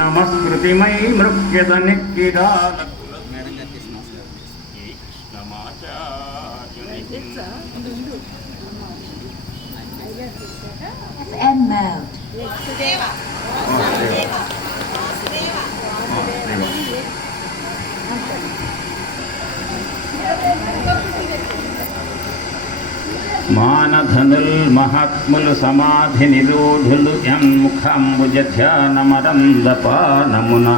నమస్కృతిమై మృక్యద నిక్కిడా FM mode. మానధనుల్ మహాత్ములు సమాధి నిరూఢులు ముఖంబుజ ధ్యానమరందపానమున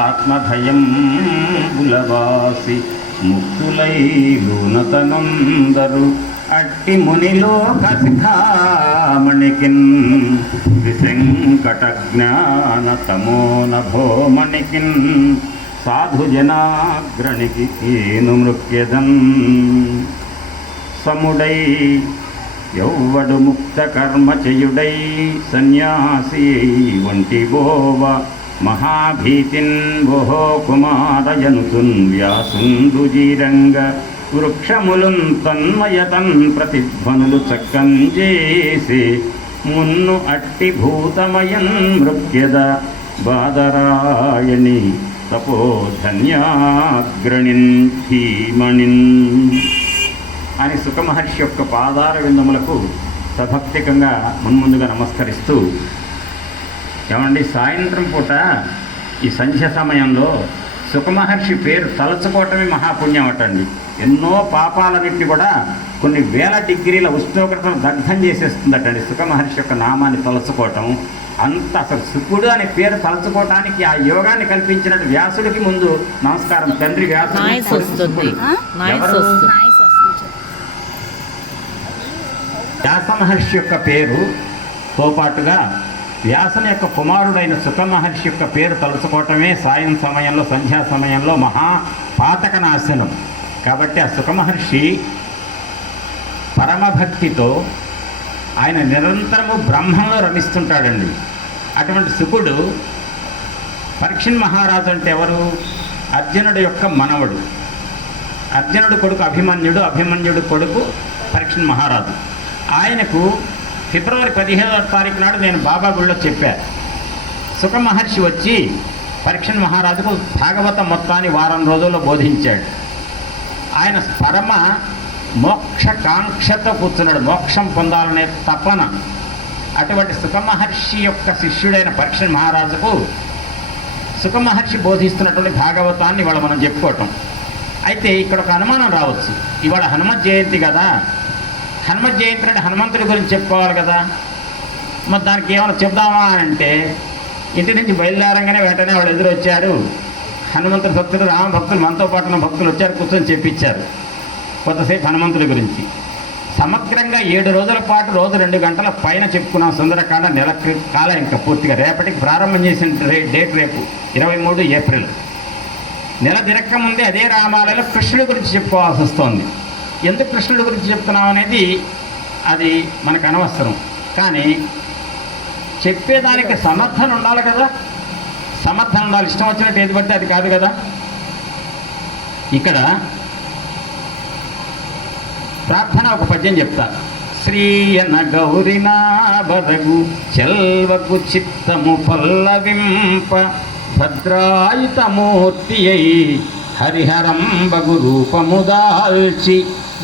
ఆత్మధయం బులవాసి ముక్తులై లూనతనుందరు అట్టి మునిలోక శిఖామణికిన్ విశంకట జ్ఞాన తమోనభోమణికిన్ సాధుజనాగ్రణికి ఏను మృక్యదన్ సముడై యౌవడు ముక్త కర్మచయుడై సన్యాసి వంటి బోవ మహాభీతిన్ బోహో కుమారయనుతున్ వ్యాసుందుజీరంగ వృక్షములున్ తన్మయతన్ ప్రతిధ్వనులు చక్కంజేసి మున్ను అట్టి భూతమయన్ మృక్యద బాదరాయణి తపోధన్యాగ్రణిన్ ధీమణిన్ అని సుఖమహర్షి యొక్క పాదార విందములకు సభక్తికంగా మున్ముందుగా నమస్కరిస్తూ, ఏమండి సాయంత్రం పూట ఈ సంధ్య సమయంలో సుఖమహర్షి పేరు తలుచుకోవటమే మహాపుణ్యం అటండి. ఎన్నో పాపాలన్నింటినీ కూడా కొన్ని వేల డిగ్రీల ఉష్ణోగ్రతను దగ్ధం చేసేస్తుందటండి సుఖమహర్షి యొక్క నామాన్ని తలుచుకోవటం. అంత అసలు సుఖుడు అనే పేరు తలుచుకోవటానికి ఆ యోగాన్ని కల్పించినట్టు వ్యాసుడికి ముందు నమస్కారం. తండ్రి వ్యాసుడు వ్యాస మహర్షి యొక్క పేరుతో పాటుగా వ్యాసుని యొక్క కుమారుడైన సుఖమహర్షి యొక్క పేరు తలుచుకోవటమే సాయం సమయంలో సంధ్యా సమయంలో మహాపాతకనాశనం. కాబట్టి ఆ సుఖమహర్షి పరమభక్తితో ఆయన నిరంతరము బ్రహ్మంలో రమిస్తుంటాడండి. అటువంటి సుఖుడు పరీక్షణ్ మహారాజు అంటే ఎవరు? అర్జునుడు యొక్క మనవడు. అర్జునుడు కొడుకు అభిమన్యుడు, అభిమన్యుడు కొడుకు పరీక్షణ్ మహారాజు. ఆయనకు ఫిబ్రవరి 15వ తారీఖు నాడు నేను బాబా గుళ్ళో చెప్పాను. సుఖమహర్షి వచ్చి పరీక్షణ్ మహారాజుకు భాగవతం మొత్తాన్ని వారం రోజుల్లో బోధించాడు. ఆయన పరమ మోక్షకాంక్షతో కూర్చున్నాడు, మోక్షం పొందాలనే తపన. అటువంటి సుఖమహర్షి యొక్క శిష్యుడైన పరీక్షణ్ మహారాజుకు సుఖమహర్షి బోధిస్తున్నటువంటి భాగవతాన్ని ఇవాళ మనం చెప్పుకోవటం. అయితే ఇక్కడ ఒక అనుమానం రావచ్చు, ఇవాళ హనుమత్ జయంతి కదా, హనుమత్ జయంతి అంటే హనుమంతుడి గురించి చెప్పుకోవాలి కదా, మరి దానికి ఏమైనా చెప్దామా అని అంటే, ఇంటి నుంచి బయలుదేరంగానే వెంటనే వాళ్ళు ఎదురొచ్చారు హనుమంతుడి భక్తులు, రామ భక్తులు, మనతో పాటు ఉన్న భక్తులు వచ్చారు, కూర్చొని చెప్పించారు కొంతసేపు హనుమంతుడి గురించి. సమగ్రంగా 7 రోజుల పాటు రోజు 2 గంటల పైన చెప్పుకున్నాం సుందరకాండ. నెల కాలం ఇంకా పూర్తిగా. రేపటికి ప్రారంభం చేసిన డేట్ రేపు 23 ఏప్రిల్. నెల తిరక్క ముందే అదే రామాలయంలో కృష్ణుడి గురించి చెప్పుకోవాల్సి వస్తుంది. ఎందుకు కృష్ణుడి గురించి చెప్తున్నాం అనేది అది మనకు అనవసరం, కానీ చెప్పేదానికి సమర్థన ఉండాలి కదా, సమర్థన ఉండాలి. ఇష్టం వచ్చినట్టు ఏది పడితే అది కాదు కదా. ఇక్కడ ప్రార్థన ఒక పద్యం చెప్తా. శ్రీయన గౌరినా బరగు చెల్వకు చిత్తము పల్లవింప భద్రాయుతమూర్తి అయి హరిహరంబగు రూపము దాల్చి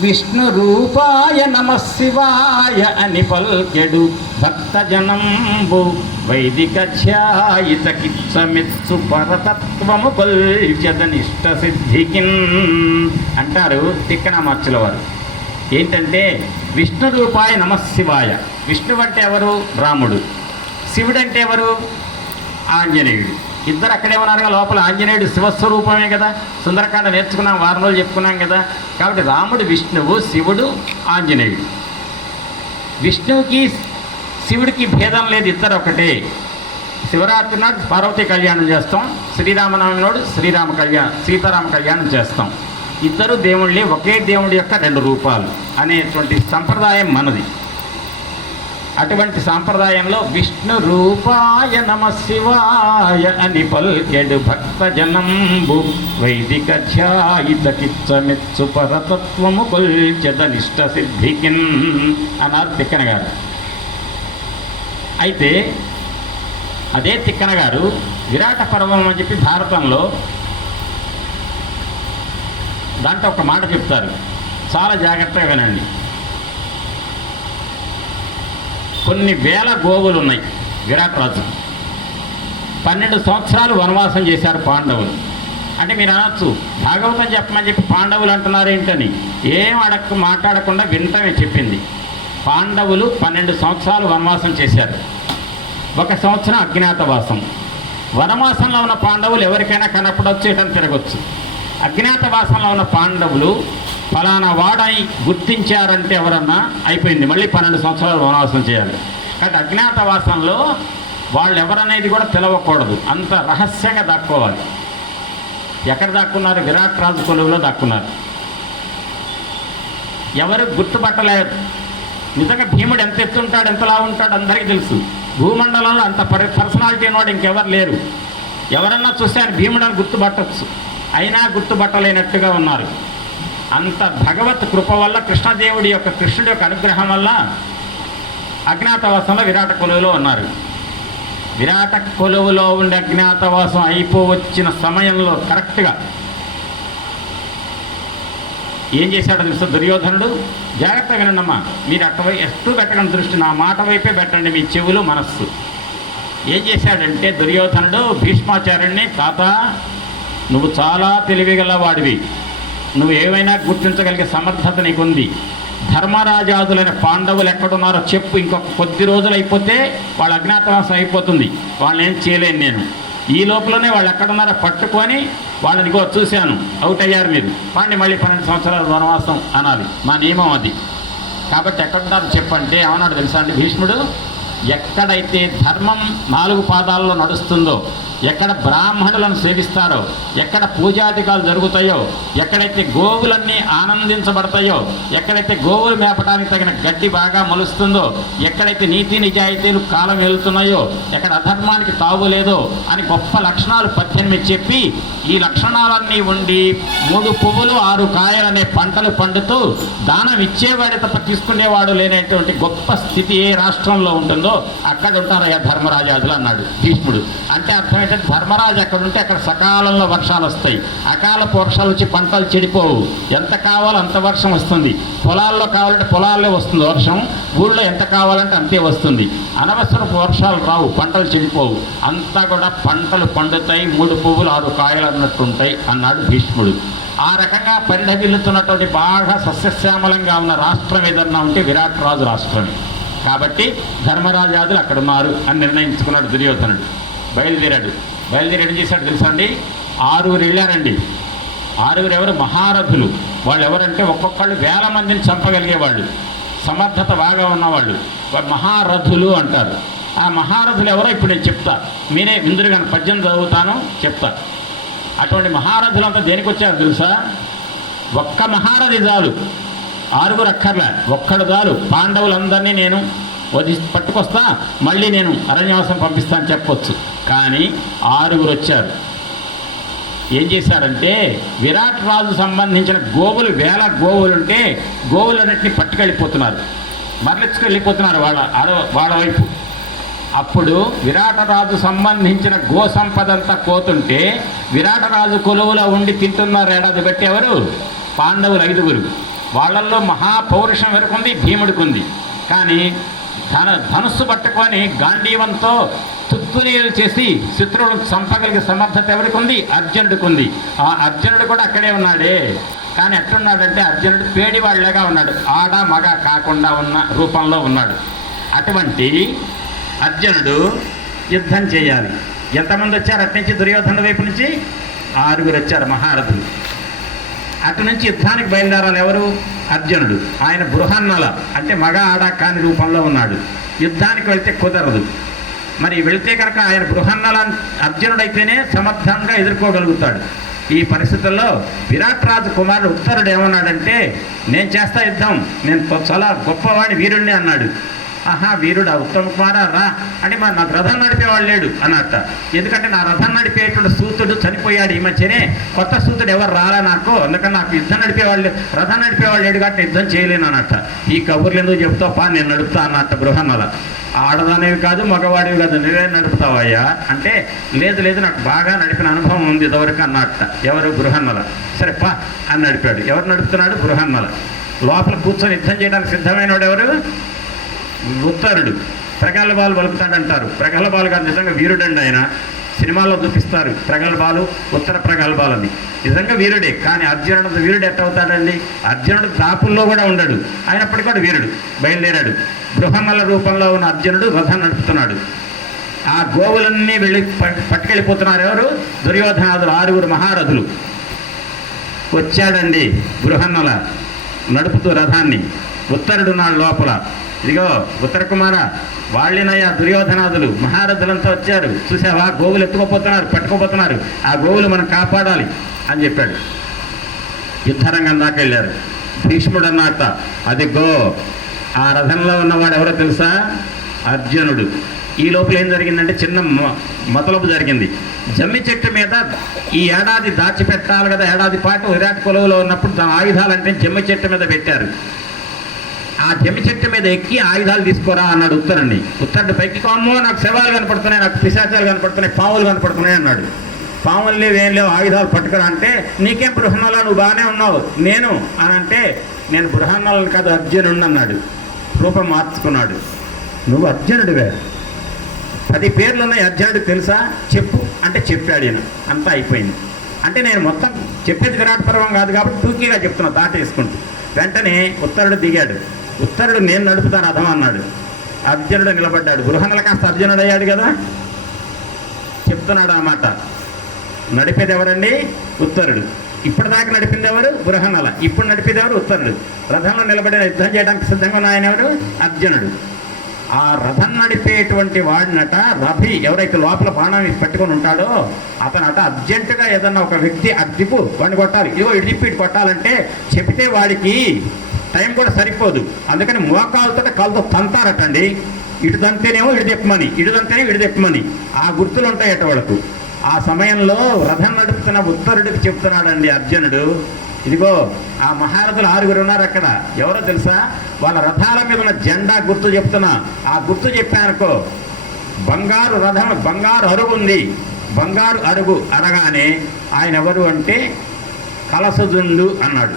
విష్ణు రూపాయ నమ శివాయ అని పల్కెడు భక్తజనంబు వైదిక ధ్యాయిత కిచ్చమెత్సు పరతత్వము కొల్చదనిష్ట సిద్ధికిన్ అంటారు తిక్కనామార్చుల వారు. ఏంటంటే విష్ణు రూపాయ నమ శివాయ. విష్ణువు అంటే ఎవరు? రాముడు. శివుడు అంటే ఎవరు? ఆంజనేయుడు. ఇద్దరు అక్కడే ఉన్నారుగా లోపల. ఆంజనేయుడు శివస్వరూపమే కదా. సుందరకాండ నేర్చుకున్నాం, వారం రోజులు చెప్పుకున్నాం కదా. కాబట్టి రాముడు విష్ణువు, శివుడు ఆంజనేయుడు. విష్ణువుకి శివుడికి భేదం లేదు, ఇద్దరు ఒకటే. శివరాత్రి నాడు పార్వతీ కళ్యాణం చేస్తాం, శ్రీరామనవమి నాడు సీతారామ కళ్యాణం చేస్తాం. ఇద్దరు దేవుళ్ళే, ఒకే దేవుడి యొక్క 2 రూపాలు అనేటువంటి సంప్రదాయం మనది. అటువంటి సాంప్రదాయంలో విష్ణు రూపాయ నమ శివాయ అని పల్కెడు భక్తజనంబు వైదిక ధ్యాయిత కిచ్చమెచ్చు పరతత్వము కొల్చెదనిష్ట సిద్ధికిన్ అన్నారు తిక్కన గారు. అయితే అదే తిక్కన గారు విరాట పర్వం అని చెప్పి భారతంలో దాంట్లో ఒక మాట చెప్తారు, చాలా జాగ్రత్తగా వినండి. కొన్ని వేల గోవులు ఉన్నాయి విరాట్ రాజు. 12 సంవత్సరాలు వనవాసం చేశారు పాండవులు. అంటే మీరు అనొచ్చు, భాగవతం చెప్పమని చెప్పి పాండవులు అంటున్నారు ఏంటని. ఏం మాట్లాడకుండా వింటమే చెప్పింది. పాండవులు 12 సంవత్సరాలు వనవాసం చేశారు. 1 సంవత్సరం అజ్ఞాతవాసం. వనవాసంలో ఉన్న పాండవులు ఎవరికైనా కనపడవచ్చు, ఇటని తిరగచ్చు. అజ్ఞాతవాసంలో ఉన్న పాండవులు ఫలానా వాడని గుర్తించారంటే ఎవరన్నా అయిపోయింది, మళ్ళీ 12 సంవత్సరాలు వనవాసం చేయాలి. కాబట్టి అజ్ఞాతవాసంలో వాళ్ళు ఎవరనేది కూడా తెలవకూడదు, అంత రహస్యంగా దాక్కోవాలి. ఎక్కడ దాక్కున్నారు? విరాట్ రాజు కొలువులో దాక్కున్నారు. ఎవరు గుర్తుపట్టలేరు. నిజంగా భీముడు ఎంత ఎత్తుంటాడు, ఎంతలా ఉంటాడు అందరికీ తెలుసు. భూమండలంలో అంత పర్సనాలిటీ ఉన్నవాడు ఇంకెవరు లేరు. ఎవరన్నా చూస్తే ఆయన భీముడు అని గుర్తుపట్టచ్చు, అయినా గుర్తుపట్టలేనట్టుగా ఉన్నారు. అంత భగవత్ కృప వల్ల, కృష్ణుడి యొక్క అనుగ్రహం వల్ల అజ్ఞాతవాసంలో విరాట కొలువులో ఉన్నారు. విరాట కొలువులో ఉండే అజ్ఞాతవాసం అయిపోవచ్చిన సమయంలో కరెక్ట్గా ఏం చేశాడో తెలుసు దుర్యోధనుడు. జాగ్రత్తగా వినండమ్మా, మీరు ఎత్తు పెట్టకండి దృష్టి, నా మాట వైపే పెట్టండి మీ చెవులు మనస్సు. ఏం చేశాడంటే దుర్యోధనుడు భీష్మాచార్యుడిని, తాత నువ్వు చాలా తెలివిగల వాడివి, నువ్వు ఏమైనా గుర్తించగలిగే సమర్థత నీకుంది. ధర్మరాజాదులైన పాండవులు ఎక్కడున్నారో చెప్పు, ఇంకొక కొద్ది రోజులు అయిపోతే వాళ్ళ అజ్ఞాతవాసం అయిపోతుంది, వాళ్ళని ఏం చేయలేను నేను. ఈ లోపలనే వాళ్ళు ఎక్కడున్నారో పట్టుకొని వాళ్ళని చూశాను, అవుట్ అయ్యారు మీరు, పాండి మళ్ళీ 12 సంవత్సరాల వనవాసం అనాలి, మా నియమం అది. కాబట్టి ఎక్కడున్నారో చెప్పంటే ఏమన్నాడు తెలుసా అండి భీష్ముడు? ఎక్కడైతే ధర్మం 4 పాదాల్లో నడుస్తుందో, ఎక్కడ బ్రాహ్మణులను సేవిస్తారో, ఎక్కడ పూజాధికాలు జరుగుతాయో, ఎక్కడైతే గోవులన్నీ ఆనందించబడతాయో, ఎక్కడైతే గోవులు మేపడానికి తగిన గడ్డి బాగా మొలుస్తుందో, ఎక్కడైతే నీతి నిజాయితీలు కాలం వెళ్తున్నాయో, ఎక్కడ అధర్మానికి తావు లేదో అని గొప్ప లక్షణాలు 18 చెప్పి, ఈ లక్షణాలన్నీ ఉండి 3 పువ్వులు 6 కాయలనే పంటలు పండుతూ దానం ఇచ్చేవాడి తప్ప తీసుకునేవాడు లేనటువంటి గొప్ప స్థితి ఏ రాష్ట్రంలో ఉంటుందో అక్కడ ఉంటారయ్యా ధర్మరాజాదులు అన్నాడు భీష్ముడు. అంటే అర్థం ఏంటంటే ధర్మరాజు ఎక్కడ ఉంటే అక్కడ సకాలంలో వర్షాలు వస్తాయి, అకాలపు వర్షాలు వచ్చి పంటలు చెడిపోవు, ఎంత కావాలో అంత వర్షం వస్తుంది. పొలాల్లో కావాలంటే పొలాల్లో వస్తుంది వర్షం, ఊళ్ళో ఎంత కావాలంటే అంతే వస్తుంది. అనవసరపు వర్షాలు రావు, పంటలు చెడిపోవు, అంతా కూడా పంటలు పండుతాయి, 3 పువ్వులు 6 కాయలు అన్నట్టుంటాయి అన్నాడు భీష్ముడు. ఆ రకంగా పరిఢవిల్లుతున్నటువంటి బాగా సస్యశ్యామలంగా ఉన్న రాష్ట్రం ఏదన్నా ఉంటే విరాట్ రాజు రాష్ట్రమే. కాబట్టి ధర్మరాజాదులు అక్కడ ఉన్నారు అని నిర్ణయించుకున్నాడు దుర్యోధనుడు. బయలుదేరాడు ఏం చేశాడు తెలుసా అండి? 6 వెళ్ళారండి. 6 ఎవరు? మహారథులు. వాళ్ళు ఎవరంటే ఒక్కొక్కళ్ళు 1000 మందిని చంపగలిగేవాళ్ళు, సమర్థత బాగా ఉన్నవాళ్ళు, మహారథులు అంటారు. ఆ మహారథులు ఎవరో ఇప్పుడు నేను చెప్తా, మీరే విందురుగా పద్యం చదువుతాను చెప్తా. అటువంటి మహారథులంతా దేనికి వచ్చారు తెలుసా? ఒక్క మహారథి చాలు, 6 అక్కర్లే, ఒక్కడు చాలు. పాండవులందరినీ నేను పట్టుకొస్తా, మళ్ళీ నేను అరణ్యవాసం పంపిస్తాను చెప్పొచ్చు. కానీ 6 వచ్చారు. ఏం చేశారంటే విరాట్ రాజు సంబంధించిన గోవులు 1000 గోవులుంటే గోవులన్నింటినీ పట్టుకెళ్ళిపోతున్నారు, మరలించుకెళ్ళిపోతున్నారు వాళ్ళ వైపు. అప్పుడు విరాటరాజు సంబంధించిన గో సంపదంతా పోతుంటే విరాటరాజు కొలువులో ఉండి తింటున్నారు ఏడాది బట్టి ఎవరు? పాండవులు 5. వాళ్ళల్లో మహాపౌరుషం ఎవరికుంది? భీముడికి ఉంది. కానీ ధనుస్సు పట్టుకొని గాంధీవంతో తుత్తునీలు చేసి శత్రువులను చంపగలిగే సమర్థత ఎవరికి ఉంది? అర్జునుడికి ఉంది. ఆ అర్జునుడు కూడా అక్కడే ఉన్నాడే. కానీ ఎట్లున్నాడంటే అర్జునుడు పేడివాళ్ళగా ఉన్నాడు, ఆడ మగ కాకుండా ఉన్న రూపంలో ఉన్నాడు. అటువంటి అర్జునుడు యుద్ధం చేయాలి. ఎంతమంది వచ్చారు అటు నుంచి? దుర్యోధనుడి వైపు నుంచి 6 వచ్చారు మహారథులు. అటు నుంచి యుద్ధానికి బయలుదేరాలి ఎవరు? అర్జునుడు. ఆయన బృహన్నల అంటే మగ ఆడ కాని రూపంలో ఉన్నాడు. యుద్ధానికి వెళ్తే కుదరదు. మరి వెళితే కనుక ఆయన బృహన్నల అర్జునుడైతేనే సమర్థంగా ఎదుర్కోగలుగుతాడు. ఈ పరిస్థితుల్లో విరాట్ రాజు కుమారుడు ఉత్తరుడు ఏమన్నాడంటే, నేను చేస్తా యుద్ధం, నేను చాలా గొప్పవాడి వీరుణ్ణి అన్నాడు. ఆహా, వీరుడా? ఉత్తమ కుమారా రా అంటే, మరి నాకు రథం నడిపేవాడు లేడు అన్నట్ట. ఎందుకంటే నా రథం నడిపేటువంటి సూతుడు చనిపోయాడు ఈ మధ్యనే, కొత్త సూతుడు ఎవరు రాలే నాకు, అందుకని నాకు యుద్ధం నడిపేవాళ్ళు రథం నడిపేవాళ్ళు లేడు కాబట్టి యుద్ధం చేయలేను అన్నట్ట. ఈ కబుర్లు ఎందుకు చెప్తావు, పా నేను నడుపుతా అన్నట్ట బృహన్నల. ఆడదానేవి కాదు, మగవాడివి కాదు, నువ్వే నడుపుతావయ్యా అంటే, లేదు లేదు నాకు బాగా నడిపిన అనుభవం ఉంది ఇదివరకు అన్నట్ట. ఎవరు? బృహన్నల. సరే పా అని నడిపాడు. ఎవరు నడుపుతున్నాడు? బృహన్నల. లోపల కూర్చొని యుద్ధం చేయడానికి సిద్ధమైన వాడు ఎవరు? ఉత్తరుడు. ప్రగల్భాలు పలుకుతాడంటారు. ప్రగల్భాలు కాదు, నిజంగా వీరుడండి ఆయన. సినిమాల్లో చూపిస్తారు ప్రగల్భాలు, ఉత్తర ప్రగల్భాలని. నిజంగా వీరుడే. కానీ అర్జునుడు వీరుడు ఎట్ట అవుతాడండి? అర్జునుడు దాపుల్లో కూడా ఉండడు, అయినప్పటికీ కూడా వీరుడు. బయలుదేరాడు. బృహన్నల రూపంలో ఉన్న అర్జునుడు రథం నడుపుతున్నాడు. ఆ గోవులన్నీ వెళ్ళి పట్టుకెళ్ళిపోతున్నారు. ఎవరు? దుర్యోధనాదులు, 6 మహారథులు. వచ్చాడండి బృహన్నల నడుపుతూ రథాన్ని. ఉత్తరుడున్నాడు లోపల. ఇదిగో ఉత్తర కుమార, వాళ్ళినయ్యా దుర్యోధనాదులు మహారథులంతా వచ్చారు, చూసావా గోవులు ఎత్తుకోపోతున్నారు, పట్టుకోపోతున్నారు, ఆ గోవులు మనం కాపాడాలి అని చెప్పాడు. యుద్ధరంగం దాకా వెళ్ళారు. భీష్ముడు అన్నట్ట, అదిగో ఆ రథంలో ఉన్నవాడు ఎవరో తెలుసా? అర్జునుడు. ఈ లోపల ఏం జరిగిందంటే చిన్న మతలబు జరిగింది. జమ్మి చెట్టు మీద ఈ ఏడాది దాచిపెట్టాలి కదా, ఏడాది పాటు విరాట్ కొలువులో ఉన్నప్పుడు తన ఆయుధాలంటే జమ్మి చెట్టు మీద పెట్టారు. ఆ జమ్మి చెట్టు మీద ఎక్కి ఆయుధాలు తీసుకోరా అన్నాడు ఉత్తరుడిని. ఉత్తరుడు పైకి, అమ్మో నాకు శవాలు కనపడుతున్నాయి, నాకు పిశాచాలు కనపడుతున్నాయి, పాములు కనపడుతున్నాయి అన్నాడు. పాములు లేవు, ఏం లేవు, ఆయుధాలు పట్టుకురా అంటే, నీకేం బృహన్నల, నువ్వు బాగానే ఉన్నావు, నేను అని అంటే, నేను బృహన్నలను కాదు అర్జునుడు అన్నాడు. రూపం మార్చుకున్నాడు. నువ్వు అర్జునుడివే, 10 పేర్లు ఉన్నాయి అర్జునుడికి తెలుసా, చెప్పు అంటే చెప్పాడు ఈయన. అంతా అయిపోయింది. అంటే నేను మొత్తం చెప్పేది విరాట్ పర్వం కాదు కాబట్టి టూకీగా చెప్తున్నా, దాటేసుకుంటూ. వెంటనే ఉత్తరుడు దిగాడు. ఉత్తరుడు నేను నడుపుతాను రథం అన్నాడు. అర్జునుడు నిలబడ్డాడు. బృహన్నల కాస్త అర్జునుడు అయ్యాడు కదా, చెప్తున్నాడు అన్నమాట. నడిపేది ఎవరండి? ఉత్తరుడు. ఇప్పటిదాకా నడిపింది ఎవరు? బృహన్నల. ఇప్పుడు నడిపేది ఎవరు? ఉత్తరుడు. రథంలో నిలబడిన యుద్ధం చేయడానికి సిద్ధంగా ఉన్న ఆయన ఎవరు? అర్జునుడు. ఆ రథం నడిపేటువంటి వాడినట, రథి ఎవరైతే లోపల బాణం పెట్టుకొని ఉంటాడో అతనట అర్జెంటుగా ఏదన్నా ఒక వ్యక్తి అడ్డిపు వాడిని కొట్టాలి, ఇదిగో ఇడిపి కొట్టాలంటే చెప్తే వాడికి టైం కూడా సరిపోదు. అందుకని మోకాలతో కాలుతో తంతారటండి. ఇటు తంతేనేమో ఇటు తెప్పమని, ఇటు తంతేనే ఇటు తెప్పమని. ఆ గుర్తులు ఉంటాయట వాళ్ళకు. ఆ సమయంలో రథం నడుపుతున్న ఉత్తరుడికి చెప్తున్నాడండి అర్జునుడు, ఇదిగో ఆ మహారథులు 6 ఉన్నారు అక్కడ, ఎవరో తెలుసా? వాళ్ళ రథాల మీద ఉన్న జెండా గుర్తు చెప్తున్నా. ఆ గుర్తు చెప్పానుకో, బంగారు రథం, బంగారు అరుగు ఉంది. బంగారు అరుగు అనగానే ఆయన ఎవరు అంటే కలసజుండు అన్నాడు.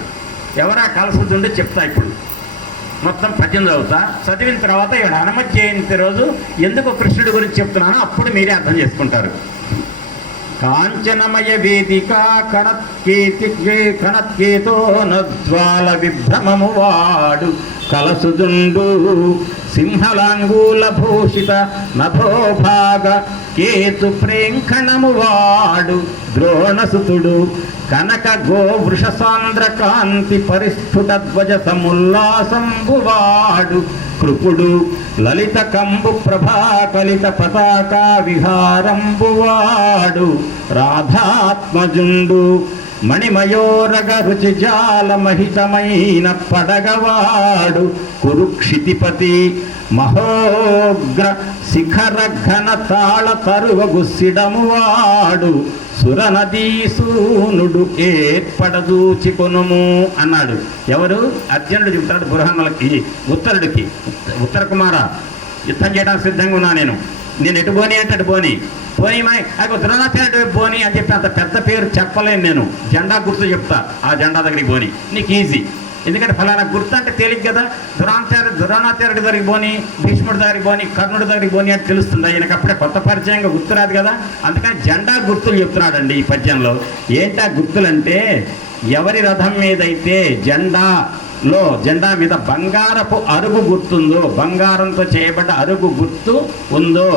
ఎవరా కలసజుండు చెప్తా ఇప్పుడు. మొత్తం 18 చదువుతా. చదివిన తర్వాత ఇక్కడ హనుమ జయంతి రోజు ఎందుకు కృష్ణుడి గురించి చెప్తున్నానో అప్పుడు మీరే అర్థం చేసుకుంటారు. కాంచనమయ వేదిక కణత్కేతో నజ్వాల విభ్రమము వాడు కలసుజుండు సింహలాంగూల భూషిత నభోభాగ కేతు ప్రేంఖణము వాడు ద్రోణసుతుడు కనక గోవృష సాంద్ర కాంతి పరిస్ఫుట ధ్వజ సముల్లాసంబువాడు కృపుడు లలిత కంబు ప్రభా కలిత పతాకా విహారంబువాడు రాధాత్మజుండు మణిమయోరగ రుచిజాల మహితమైన పడగవాడు కురుక్షితిపతి మహోగ్ర శిఖర ఘన తాళ తరువగుసిడమువాడు సురనదీసూనుడు ఏర్పడదూచికొనుము అన్నాడు. ఎవరు? అర్జునుడు చెబుతాడు బృహన్నలకి, ఉత్తరుడికి, ఉత్తర కుమార యుద్ధం చేయడానికి సిద్ధంగా ఉన్నా, నేను ఎటు పోని అంటే అటు పోని అది ద్రోణాచార్యుడు పోని అని చెప్పి అంత పెద్ద పేరు చెప్పలేను నేను. జెండా గుర్తు చెప్తా, ఆ జెండా దగ్గరికి పోని, నీకు ఈజీ. ఎందుకంటే ఫలానా గుర్తు అంటే తేలిక కదా. ద్రోణాచార్యుడి దగ్గరికి పోని, భీష్ముడి దగ్గరికి పోని, కర్ణుడి దగ్గరికి పోని అంటే తెలుస్తుంది. ఆయనకు అప్పుడే కొత్త పరిచయంగా గుర్తురాదు కదా. అందుకని జెండా గుర్తులు చెప్తున్నాడండి ఈ పద్యంలో. ఏంటా గుర్తులంటే, ఎవరి రథం మీదైతే జెండా మీద బంగారపు అరుగు గుర్తుందో, బంగారంతో చేయబడ్డ అరుగు గుర్తు ఉందో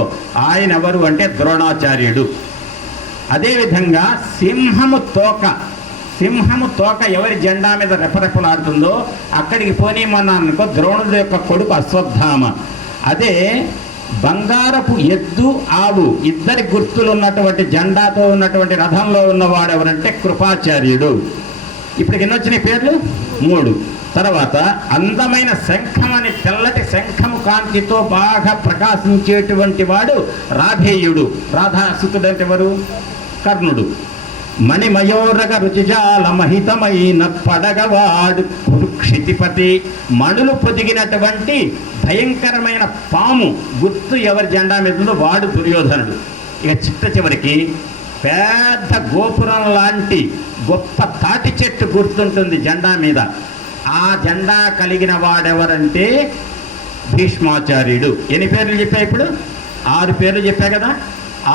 ఆయన ఎవరు అంటే ద్రోణాచార్యుడు. అదేవిధంగా సింహము తోక ఎవరి జెండా మీద రెపరెపలాడుతుందో అక్కడికి పోనీమన్నానుకో ద్రోణుడి యొక్క కొడుకు అశ్వత్థామ. అదే బంగారపు ఎద్దు ఆవు ఇద్దరి గుర్తులు ఉన్నటువంటి జెండాతో ఉన్నటువంటి రథంలో ఉన్నవాడు ఎవరంటే కృపాచార్యుడు. ఇప్పటికి ఎన్ని వచ్చినాయి పేర్లు? 3. తర్వాత అందమైన శంఖం అని, తెల్లటి శంఖము కాంతితో బాగా ప్రకాశించేటువంటి వాడు రాధేయుడు. రాధాసుతుడు అంటే ఎవరు? కర్ణుడు. మణిమయోరగ రుచిజాల మహితమైన పడగవాడు కురుక్షితిపతి. మణులు పొదిగినటువంటి భయంకరమైన పాము గుర్తు ఎవరి జెండా మీద ఉందో వాడు దుర్యోధనుడు. ఇక చిట్ట చివరికి పెద్ద గోపురం లాంటి గొప్ప తాటి చెట్టు గుర్తుంటుంది జెండా మీద. ఆ జెండా కలిగిన వాడెవరంటే భీష్మాచార్యుడు. ఎన్ని పేర్లు చెప్పా ఇప్పుడు? 6 పేర్లు చెప్పా కదా.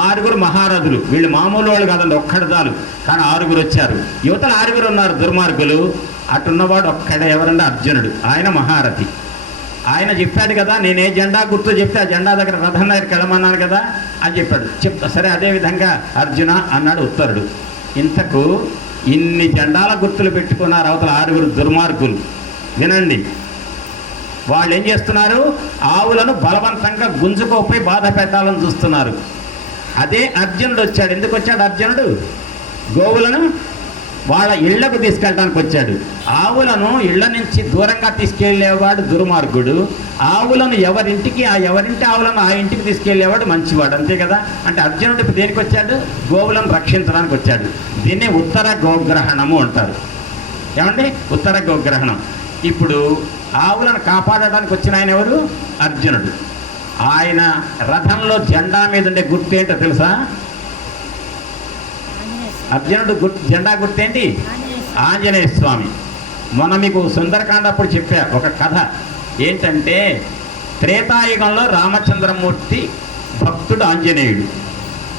6 మహారథులు. వీళ్ళు మామూలు వాళ్ళు కాదండి, ఒక్కడు చాలు. కానీ 6 వచ్చారు. యువతలు 6 ఉన్నారు దుర్మార్గులు. అటున్నవాడు ఒక్కడే, ఎవరంటే అర్జునుడు. ఆయన మహారథి. ఆయన చెప్పాడు కదా, నేనే జెండా గుర్తు చెప్తే ఆ జెండా దగ్గర రథం దగ్గరికి వెళ్ళమన్నాను కదా అని చెప్పాడు. చెప్తా సరే అదేవిధంగా అర్జున అన్నాడు ఉత్తరుడు. ఇంతకు ఇన్ని జెండాల గుర్తులు పెట్టుకున్నారు అవతల 6 దుర్మార్గులు. వినండి, వాళ్ళు ఏం చేస్తున్నారు? ఆవులను బలవంతంగా గుంజుకోపోయి బాధ పెట్టాలని చూస్తున్నారు. అదే అర్జునుడు వచ్చాడు. ఎందుకు వచ్చాడు అర్జునుడు? గోవులను వాళ్ళ ఇళ్లకు తీసుకెళ్ళడానికి వచ్చాడు. ఆవులను ఇళ్ల నుంచి దూరంగా తీసుకెళ్లేవాడు దుర్మార్గుడు. ఆవులను ఎవరింటికి, ఆ ఎవరింటి ఆవులను ఆ ఇంటికి తీసుకెళ్లేవాడు మంచివాడు. అంతే కదా. అంటే అర్జునుడు ఇప్పుడు దేనికి వచ్చాడు? గోవులను రక్షించడానికి వచ్చాడు. దీన్నే ఉత్తర గోగ్రహణము అంటారు. ఏమండి? ఉత్తర గోగ్రహణం. ఇప్పుడు ఆవులను కాపాడడానికి వచ్చిన ఆయన ఎవరు? అర్జునుడు. ఆయన రథంలో జెండా మీద ఉండే గుర్తు ఏంటో తెలుసా? అర్జునుడు జెండా గుర్తేంటి? ఆంజనేయ స్వామి. మొన్న మీకు సుందరకాండ అప్పుడు చెప్పా ఒక కథ. ఏంటంటే త్రేతాయుగంలో రామచంద్రమూర్తి భక్తుడు ఆంజనేయుడు.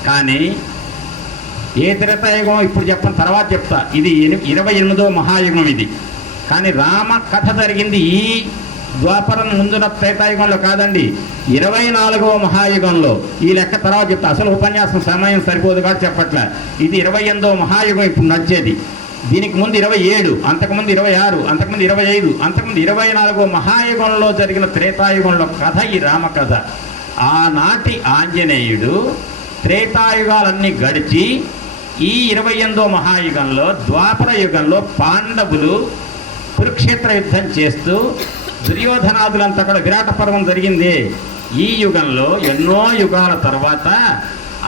కానీ ఏ త్రేతాయుగం ఇప్పుడు చెప్పని తర్వాత చెప్తా. ఇది 28వ మహాయుగం ఇది. కానీ రామ కథ జరిగింది ఈ ద్వాపరం ముందున్న త్రేతాయుగంలో కాదండి, 24వ మహాయుగంలో. ఈ లెక్క తర్వాత చెప్తా. అసలు ఉపన్యాసం సమయం సరిపోదు కాబట్టి చెప్పట్లే. ఇది 28వ మహాయుగం ఇప్పుడు నడిచేది. దీనికి ముందు 27, అంతకుముందు 26, అంతకుముందు 25, అంతకుముందు 24వ మహాయుగంలో జరిగిన త్రేతాయుగంలో కథ ఈ రామ కథ. ఆనాటి ఆంజనేయుడు త్రేతాయుగాలన్నీ గడిచి ఈ 28వ మహాయుగంలో ద్వాపర యుగంలో పాండవులు కురుక్షేత్ర యుద్ధం చేస్తూ దుర్యోధనాదులంతా కూడా విరాట పర్వం జరిగింది. ఈ యుగంలో ఎన్నో యుగాల తర్వాత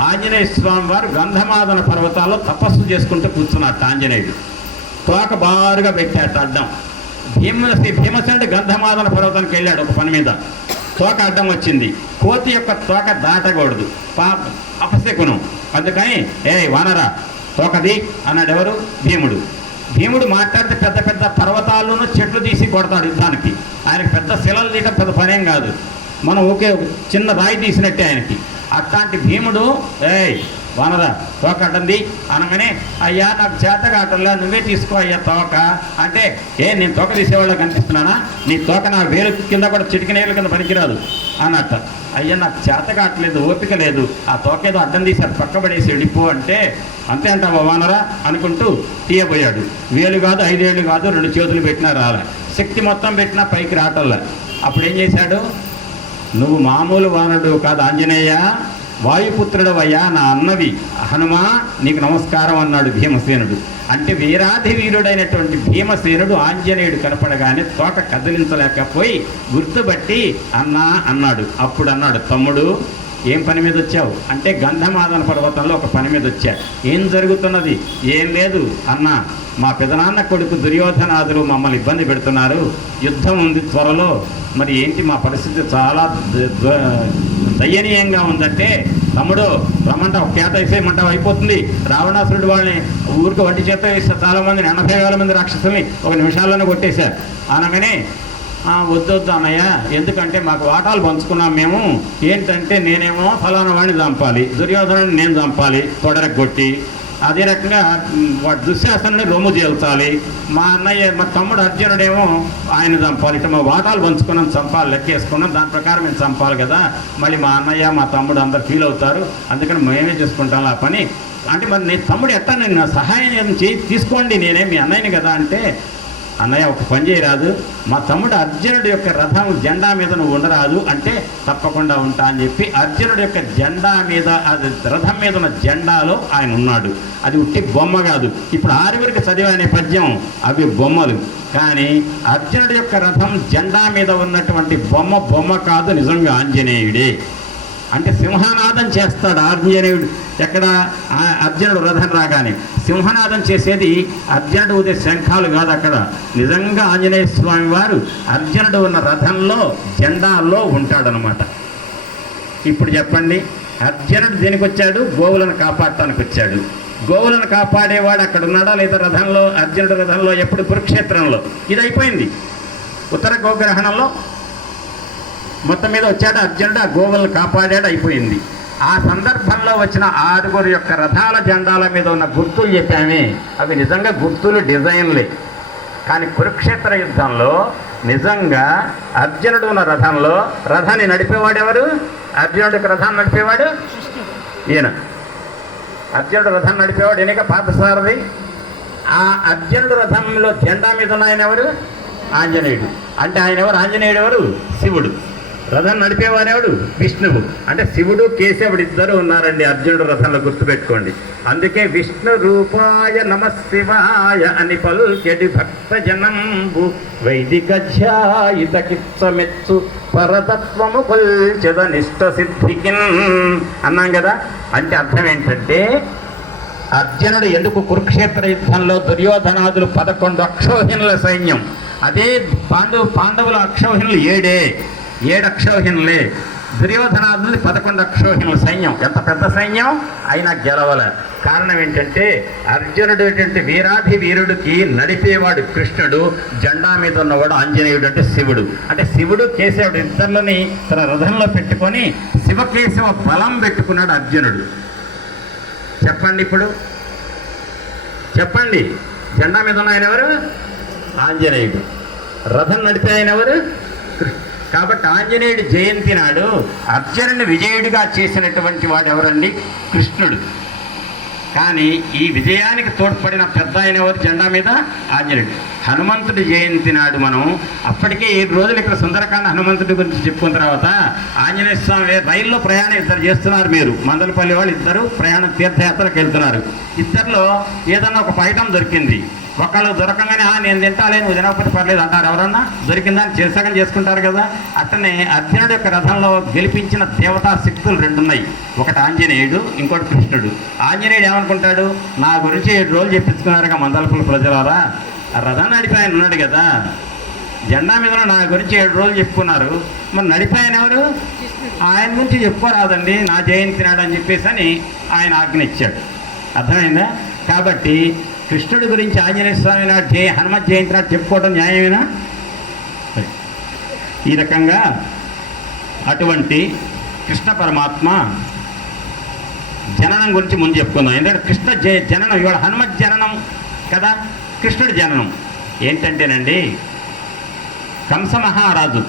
ఆంజనేయ స్వామి వారు గంధమాదన పర్వతాల్లో తపస్సు చేసుకుంటూ కూర్చున్నట్టు. ఆంజనేయుడు తోక బారుగా పెట్టాట అడ్డం. భీమసేనుడు గంధమాదన పర్వతానికి వెళ్ళాడు ఒక పని మీద. తోక అడ్డం వచ్చింది. కోతి యొక్క తోక దాటకూడదు, అపశకునం. అందుకని వానరా తోకది అన్నాడు. ఎవరు? భీముడు. భీముడు మాట్లాడితే పెద్ద పెద్ద పర్వతాలను చెట్లు తీసి కొడతాడు యుద్ధానికి. ఆయనకి పెద్ద శిలలు తీయటం పెద్ద పనేం కాదు. మనం ఒకే చిన్న రాయి తీసినట్టే ఆయనకి. అట్లాంటి భీముడు వానరా తోక అడ్డంది అనగానే, అయ్యా నాకు చేత కావటంలా, నువ్వే తీసుకో అయ్యా తోక అంటే, నేను తోక తీసేవాళ్ళకి కనిపిస్తున్నానా? నీ తోక నా వేలు కింద కూడా చిటికినేళ్ళ కింద పనికిరాదు అన్నట్ట. అయ్యా నాకు చేత కావట్లేదు, ఓపిక లేదు, ఆ తోక ఏదో అడ్డం తీశారు పక్కబడేసి వెళ్ళిపో అంటే, అంతే అంటావా వానరా అనుకుంటూ తీయబోయాడు. వేలు కాదు, 5 ఏళ్ళు కాదు, 2 చేతులు పెట్టినా రాలే. శక్తి మొత్తం పెట్టినా పైకి రావటంలే. అప్పుడు ఏం చేశాడు? నువ్వు మామూలు వానరుడు కాదు ఆంజనేయ, వాయుపుత్రుడు అయ్యా, నా అన్నవి హనుమా, నీకు నమస్కారం అన్నాడు భీమసేనుడు. అంటే వీరాధి వీరుడైనటువంటి భీమసేనుడు ఆంజనేయుడు కనపడగానే తోక కదిలించలేకపోయి గుర్తుబట్టి అన్నా అన్నాడు. అప్పుడు అన్నాడు, తమ్ముడు ఏం పని మీద వచ్చావు అంటే, గంధమాదన పర్వతంలో ఒక పని మీద వచ్చా. ఏం జరుగుతున్నది? ఏం లేదు అన్నా, మా పెదనాన్న కొడుకు దుర్యోధనాదులు మమ్మల్ని ఇబ్బంది పెడుతున్నారు, యుద్ధం ఉంది త్వరలో, మరి ఏంటి మా పరిస్థితి చాలా దయనీయంగా ఉందంటే, తమ్ముడు రమ్మంటావు, కేత వేసేయమంటావు, అయిపోతుంది. రావణాసురుడు వాళ్ళని ఊరికి వంటి చేత వేస్తే చాలామందిని 80,000 మంది రాక్షసుల్ని 1 నిమిషాల్లోనే కొట్టేశారు. అనగానే వద్దు అన్నయ్య, ఎందుకంటే మాకు వాటాలు పంచుకున్నాం మేము. ఏంటంటే నేనేమో ఫలానా వాడిని చంపాలి, దుర్యోధనుడిని నేను చంపాలి తొడరకు కొట్టి, అదే రకంగా దుశ్శాసనుని రొమ్ము చేల్చాలి, మా అన్నయ్య మా తమ్ముడు అర్జునుడేమో ఆయన చంపాలి. ఇట్లా మా వాటాలు పంచుకున్నాం, చంపాలి, లెక్కేసుకున్నాం, దాని ప్రకారం మేము చంపాలి కదా, మళ్ళీ మా అన్నయ్య మా తమ్ముడు అందరు ఫీల్ అవుతారు, అందుకని మేమే చేసుకుంటాం ఆ పని అంటే. మరి నీ తమ్ముడు ఎట్లా, నేను నా సహాయం తీసుకోండి, నేనే మీ అన్నయ్యని కదా అంటే, అన్నయ్య ఒక పని చేయరాదు, మా తమ్ముడు అర్జునుడి యొక్క రథం జెండా మీద నువ్వు ఉండరాదు అంటే, తప్పకుండా ఉంటా అని చెప్పి అర్జునుడి యొక్క జెండా మీద, అది రథం మీద ఉన్న జెండాలో ఆయన ఉన్నాడు. అది ఉట్టి బొమ్మ కాదు. ఇప్పుడు 6 చదివే పద్యం అవి బొమ్మలు, కానీ అర్జునుడి యొక్క రథం జెండా మీద ఉన్నటువంటి బొమ్మ కాదు, నిజంగా ఆంజనేయుడే. అంటే సింహనాదం చేస్తాడు ఆంజనేయుడు. ఎక్కడ అర్జునుడు రథం రాగానే సింహనాదం చేసేది అర్జునుడు ఉదే శంఖాలు కాదు. అక్కడ నిజంగా ఆంజనేయ స్వామి వారు అర్జునుడు ఉన్న రథంలో జెండాల్లో ఉంటాడనమాట. ఇప్పుడు చెప్పండి, అర్జునుడు దేనికి వచ్చాడు? గోవులను కాపాడటానికి వచ్చాడు. గోవులను కాపాడేవాడు అక్కడ ఉన్నాడా లేదా? రథంలో, అర్జునుడు రథంలో. ఎప్పుడు? కురుక్షేత్రంలో. ఇది అయిపోయింది. ఉత్తర గోగ్రహణంలో మొత్తం మీద వచ్చాడు అర్జునుడు, ఆ గోవులను కాపాడాడు, అయిపోయింది. ఆ సందర్భంలో వచ్చిన 6 యొక్క రథాల జెండాల మీద ఉన్న గుర్తులు చెప్పామే, అవి నిజంగా గుర్తులు, డిజైన్లే. కానీ కురుక్షేత్ర యుద్ధంలో నిజంగా అర్జునుడు ఉన్న రథంలో రథాన్ని నడిపేవాడు ఎవరు? అర్జునుడికి రథాన్ని నడిపేవాడు ఈయన. అర్జునుడు రథం నడిపేవాడు ఈయనక పార్థసారథి. ఆ అర్జునుడు రథంలో జెండా మీద ఉన్న ఆయన ఎవరు? ఆంజనేయుడు. అంటే ఆయన ఎవరు? ఆంజనేయుడు ఎవరు? శివుడు. రథం నడిపేవారెవడు? విష్ణువు. అంటే శివుడు, కేశవుడు ఇద్దరు ఉన్నారండి అర్జునుడు రథంలో, గుర్తుపెట్టుకోండి. అందుకే విష్ణు రూపాయ నమ శివాయ అని పల్కెడి భక్త జనంబు వైదిక ధ్యాయిత కిత్సమెచ్చు పరతత్వము కొల్చెద నిష్ట సిద్ధికిన్ అన్నాం కదా. అంటే అర్థం ఏంటంటే, అర్జునుడు ఎందుకు కురుక్షేత్ర యుద్ధంలో దుర్యోధనాదులు 11 అక్షౌహిణుల సైన్యం, అదే పాండవుల అక్షౌహిణులు 7 అక్షౌహిణులే. దుర్యోధనాదులు 11 అక్షౌహిణుల సైన్యం. ఎంత పెద్ద సైన్యం అయినా గెలవల. కారణం ఏంటంటే, అర్జునుడు ఏంటంటే వీరాధి వీరుడికి నడిపేవాడు కృష్ణుడు, జెండా మీద ఉన్నవాడు ఆంజనేయుడు అంటే శివుడు. అంటే శివుడు, కేశవుడు ఇద్దరిని తన రథంలో పెట్టుకొని శివకేశవ బలం పెట్టుకున్నాడు అర్జునుడు. చెప్పండి ఇప్పుడు, చెప్పండి. జెండా మీద ఉన్న ఆయన ఎవరు? ఆంజనేయుడు. రథం నడిపే ఆయన ఎవరు? కాబట్టి ఆంజనేయుడు జయంతి నాడు అర్జునుడిని విజయుడిగా చేసినటువంటి వాడు ఎవరండి? కృష్ణుడు. కానీ ఈ విజయానికి తోడ్పడిన పెద్ద ఆయన ఎవరు? జెండా మీద ఆంజనేయుడు. హనుమంతుడి జయంతి నాడు మనం అప్పటికే 7 రోజులు ఇక్కడ సుందరకాండ హనుమంతుడి గురించి చెప్పుకున్న తర్వాత ఆంజనేయ స్వామి రైల్లో ప్రయాణం ఇద్దరు చేస్తున్నారు. మీరు మందలపల్లి వాళ్ళు ఇద్దరు ప్రయాణం తీర్థయాత్రకు వెళ్తున్నారు. ఇద్దరిలో ఏదన్నా ఒక పైటం దొరికింది. ఒకళ్ళు దొరకగానే నేను తింటాలే, నువ్వు తినకపోతే పర్లేదు అంటారు. ఎవరన్నా దొరికిందని చేసాకం చేసుకుంటారు కదా. అట్టనే అర్జునుడు యొక్క రథంలో గెలిపించిన దేవతా శక్తులు 2 ఉన్నాయి. ఒకటి ఆంజనేయుడు, ఇంకోటి కృష్ణుడు. ఆంజనేయుడు ఏమనుకుంటాడు? నా గురించి 7 రోజులు చెప్పించుకున్నారుగా మందలపల్లి ప్రజలారా, ఆ రథం నడిపాయన ఉన్నాడు కదా, జెండా మీద నా గురించి 7 రోజులు చెప్పుకున్నారు, మరి నడిపాయన ఎవరు? ఆయన గురించి చెప్పుకోరాదండి నా జయంతి నాడు అని చెప్పేసి అని ఆయన ఆజ్ఞ ఇచ్చాడు. అర్థమైందా? కాబట్టి కృష్ణుడి గురించి ఆంజనేయ స్వామి నాడు హనుమత్ జయంతి నాడు చెప్పుకోవడం న్యాయమేనా? ఈ రకంగా అటువంటి కృష్ణ పరమాత్మ జననం గురించి ముందు చెప్పుకుందాం. ఎందుకంటే కృష్ణ జననం ఇవాళ హనుమత్ జననం కదా, కృష్ణుడి జననం ఏంటంటేనండి, కంస మహారాజు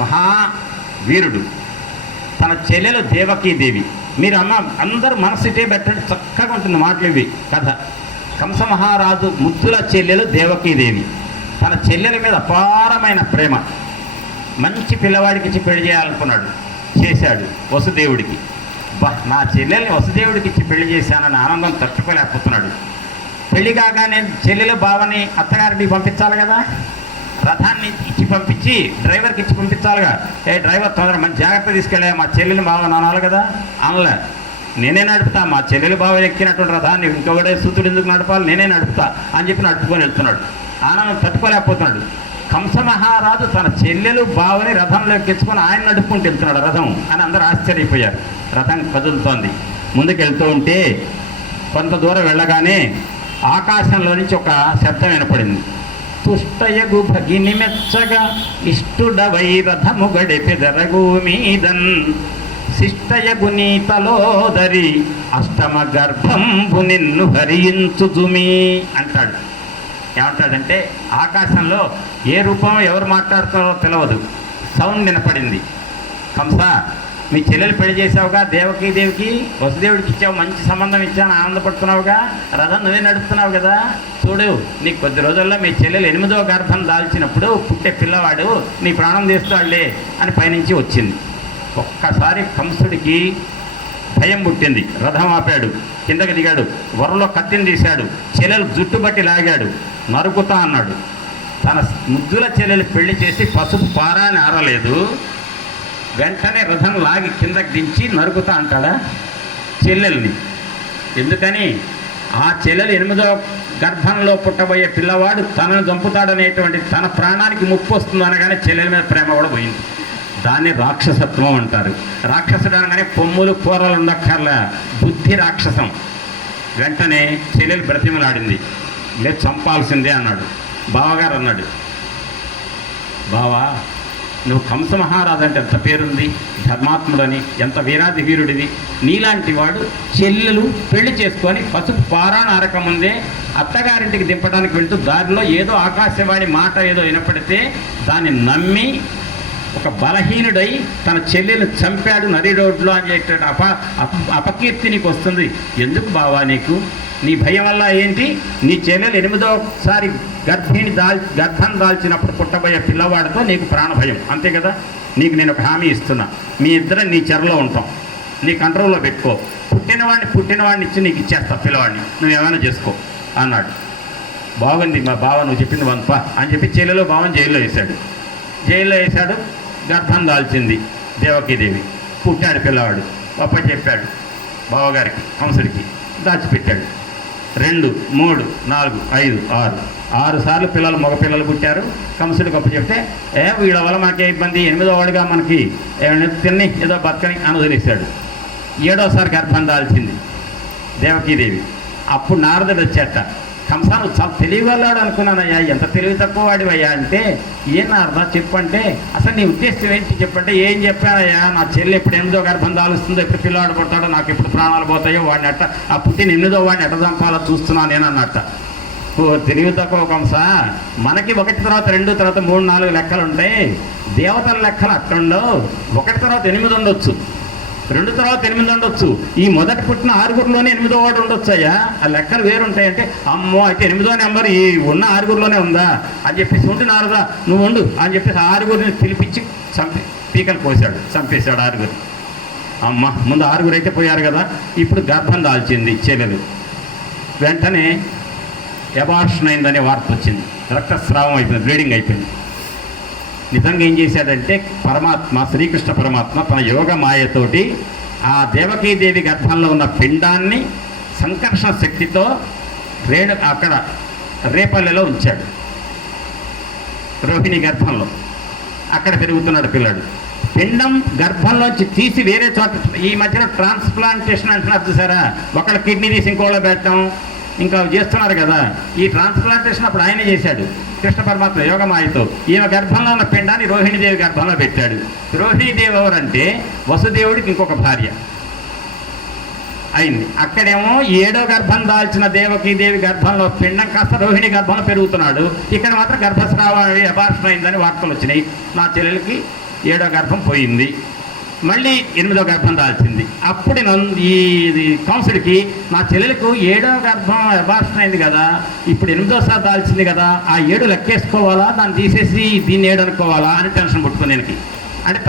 మహావీరుడు, తన చెల్లెలు దేవకీదేవి. మీరు అందరూ మనసుటే పెట్టండి, చక్కగా ఉంటుంది మాటలు ఇవి కథ. కంస మహారాజు ముద్దుల చెల్లెలు దేవకీదేవి. తన చెల్లెల మీద అపారమైన ప్రేమ, మంచి పిల్లవాడికి ఇచ్చి పెళ్లి చేయాలనుకున్నాడు, చేశాడు వసుదేవుడికి. నా చెల్లెల్ని వసుదేవుడికి ఇచ్చి పెళ్లి చేశానని ఆనందం తట్టుకోలేకపోతున్నాడు. పెళ్లి కాగానే చెల్లెలు బావని అత్తగారికి పంపించాలి కదా, రథాన్ని ఇచ్చి పంపించి డ్రైవర్కి ఇచ్చి పంపించాలిగా. డ్రైవర్ తొందరగా మంచి జాగ్రత్త తీసుకెళ్ళా, మా చెల్లెలు బావ అనాలి కదా. అనలే, నేనే నడుపుతా, మా చెల్లెలు బావ ఎక్కినటువంటి రథాన్ని ఇంకొకటే సూతుడు ఎందుకు నడపాలి, నేనే నడుపుతా అని చెప్పి నడుపుకొని వెళ్తున్నాడు. ఆనందం తట్టుకోలేకపోతున్నాడు. కంస మహారాజు తన చెల్లెలు బావని రథంలో ఎక్కించుకొని ఆయన నడుపుకుంటూ వెళ్తున్నాడు రథం అని అందరూ ఆశ్చర్యపోయారు. రథం కదులుతోంది, ముందుకు వెళ్తూ ఉంటే కొంత దూరం వెళ్ళగానే ఆకాశంలో నుంచి ఒక శబ్దం వినపడింది. తుష్టయగు భగిని మెచ్చగా ఇష్టుడవై రథము గడిపెదరగు మీదన్ శిష్టయగు నీతలోదరి అష్టమ గర్భంబు నిన్ను హరించుజుమి అంటాడు. ఏమంటాడంటే, ఆకాశంలో ఏ రూపం ఎవరు మాట్లాడుతారో తెలియదు, సౌండ్ వినపడింది. కంస, మీ చెల్లెలు పెళ్లి చేసావుగా దేవకీదేవికి, వసుదేవుడికి ఇచ్చావు, మంచి సంబంధం ఇచ్చాను, ఆనందపడుతున్నావుగా, రథం నువ్వే నడుపుతున్నావు కదా, చూడు నీకు కొద్ది రోజుల్లో మీ చెల్లెలు 8వ గర్భం దాల్చినప్పుడు పుట్టే పిల్లవాడు నీ ప్రాణం తీస్తాడులే అని పైనుంచి వచ్చింది. ఒక్కసారి కంసుడికి భయం పుట్టింది. రథం ఆపాడు, కిందకి దిగాడు, వరలో కత్తిని తీశాడు, చెల్లెలు జుట్టు బట్టి లాగాడు, నరుకుతా అన్నాడు. తన ముద్దుల చెల్లెలు పెళ్లి చేసి పసుపు పారాని ఆరలేదు, వెంటనే రథం లాగి కిందకి దించి నరుకుతా అంటాడా చెల్లెల్ని. ఎందుకని ఆ చెల్లెలు 8వ గర్భంలో పుట్టబోయే పిల్లవాడు తనను చంపుతాడనేటువంటి తన ప్రాణానికి ముప్పు వస్తుంది అనగానే చెల్లెల మీద ప్రేమ కూడా పోయింది. దాన్ని రాక్షసత్వం అంటారు. రాక్షసుడు అనగానే కొమ్ములు కూరలు ఉండక్కర్లే, బుద్ధి రాక్షసం. వెంటనే చెల్లెలు బ్రతిమలాడింది, లేదు చంపాల్సిందే అన్నాడు. బావగారు అన్నాడు, బావా నువ్వు కంస మహారాజు అంటే ఎంత పేరుంది, ధర్మాత్ముడని, ఎంత వీరాది వీరుడివి. నీలాంటి వాడు చెల్లెలు పెళ్లి చేసుకొని పసుపు పారాయణ అరకముందే అత్తగారింటికి దింపడానికి వెళ్తూ దారిలో ఏదో ఆకాశవాణి మాట ఏదో వినపడితే దాన్ని నమ్మి ఒక బలహీనుడై తన చెల్లెలు చంపాడు నరి రోడ్లో అని చెప్పేట అపకీర్తి నీకు వస్తుంది. ఎందుకు బావా నీకు? నీ భయం వల్ల ఏంటి? నీ చెల్లెలు 8వసారి గర్భం దాల్చినప్పుడు పుట్టబోయే పిల్లవాడితో నీకు ప్రాణ భయం, అంతే కదా. నీకు నేను ఒక హామీ ఇస్తున్నా, మీ ఇద్దరం నీ చెరలో ఉంటాం, నీ కంట్రోల్లో పెట్టుకో. పుట్టినవాడిని ఇచ్చి నీకు ఇచ్చేస్తా పిల్లవాడిని, నువ్వు ఏమైనా చేసుకో అన్నాడు. బాగుంది మా బావ, నువ్వు చెప్పింది వంప అని చెప్పి చెల్లెలు బావని జైల్లో వేశాడు. గర్భం దాల్చింది దేవకీదేవి. పుట్టాడు పిల్లవాడు. గొప్ప చెప్పాడు బావగారికి, కంసుడికి. దాచిపెట్టాడు. 2, 3, 4, 5, 6 సార్లు పిల్లలు మగపిల్లలు పుట్టారు. కంసుడు గొప్ప చెప్తే వీళ్ళ వల్ల మనకే ఇబ్బంది, 8వ వాడుగా మనకి ఏమైనా తిని ఏదో బతకని అని వదిలేశాడు. 7వసారి గర్భం దాల్చింది దేవకీదేవి. అప్పుడు నారదుడు వచ్చేట, కంస నువ్వు చాలా తెలివిగలాడు అనుకున్నానయ్యా, ఎంత తెలివి తక్కువ వాడివయ్యా అంటే, ఏం నారదా చెప్పంటే, అసలు నీ ఉద్దేశం ఏంటి చెప్పంటే, ఏం చెప్పానయ్యా, నా చెల్లి ఎప్పుడు 8వ గర్భం దాలుస్తుందో, ఎప్పుడు పిల్లవాడు పుడతాడో, నాకు ఎప్పుడు ప్రాణాలు పోతాయో, వాడిని అట్ట ఆ పుట్టిన 8వ వాడిని ఎట్ట చంపాలో చూస్తున్నాను నేను అన్నట్ట. ఓ తెలివి తక్కువ కంస, మనకి 1 తర్వాత 2 తర్వాత 3, 4 లెక్కలు ఉంటాయి. దేవతల లెక్కలు అట్టుండవు. 1 తర్వాత 8 ఉండొచ్చు, 2 తర్వాత 8 ఉండొచ్చు. ఈ మొదటి పుట్టిన 6గురిలోనే 8వ వాడు ఉండొచ్చు అయ్యా. ఆ లెక్కలు వేరుంటాయంటే, అమ్మో అయితే 8వ నెంబర్ ఈ ఉన్న 6గురిలోనే ఉందా అని చెప్పేసి, ఉండి నారదా నువ్వు ఉండు అని చెప్పేసి 6గురిని పిలిపించి పీకలు కోసాడు, చంపేశాడు 6గురు. అమ్మ ముందు 6గురు అయితే పోయారు కదా. ఇప్పుడు గర్భం దాల్చింది చెల్లెలు. వెంటనే అబార్షన్ అయిందనే వార్త వచ్చింది, రక్తస్రావం అయిపోయింది, బ్లీడింగ్ అయిపోయింది. నిజంగా ఏం చేశాడంటే పరమాత్మ, శ్రీకృష్ణ పరమాత్మ తన యోగ మాయతోటి ఆ దేవకీదేవి గర్భంలో ఉన్న పిండాన్ని సంకర్షణ శక్తితో అక్కడ రేపల్లెలో ఉంచాడు. రోహిణి గర్భంలో అక్కడ పెరుగుతున్నాడు పిల్లాడు. పిండం గర్భంలోంచి తీసి వేరే చోట, ఈ మధ్యలో ట్రాన్స్ప్లాంటేషన్ అంటున్నారు చూసారా, ఒకళ్ళ కిడ్నీ తీసి ఇంకోళ్ళ పెట్టడం ఇంకా చేస్తున్నారు కదా. ఈ ట్రాన్స్ప్లాంటేషన్ అప్పుడు ఆయన చేశాడు కృష్ణ పరమాత్మ యోగమాయతో. ఈమె గర్భంలో ఉన్న పిండాన్ని రోహిణీదేవి గర్భంలో పెట్టాడు. రోహిణీదేవి ఎవరంటే వసుదేవుడికి ఇంకొక భార్య అయింది. అక్కడేమో 7వ గర్భం దాల్చిన దేవకీదేవి గర్భంలో పిండం కాస్త రోహిణి గర్భంలో పెరుగుతున్నాడు. ఇక్కడ మాత్రం గర్భస్రావం అబార్షన్ అయిందని వార్తలు వచ్చినాయి. నా చెల్లెలకి 7వ గర్భం పోయింది, మళ్ళీ 8వ గర్భం దాల్చింది. అప్పుడు ఈ కంసుడికి నా చెల్లెలకు 7వ గర్భం అబార్షన్ అయింది కదా, ఇప్పుడు 8వసారి దాల్చింది కదా, ఆ 7 లెక్కేసుకోవాలా, దాన్ని తీసేసి దీన్ని 7 అనుకోవాలా అని టెన్షన్ పుట్టుకునేకి. అంటే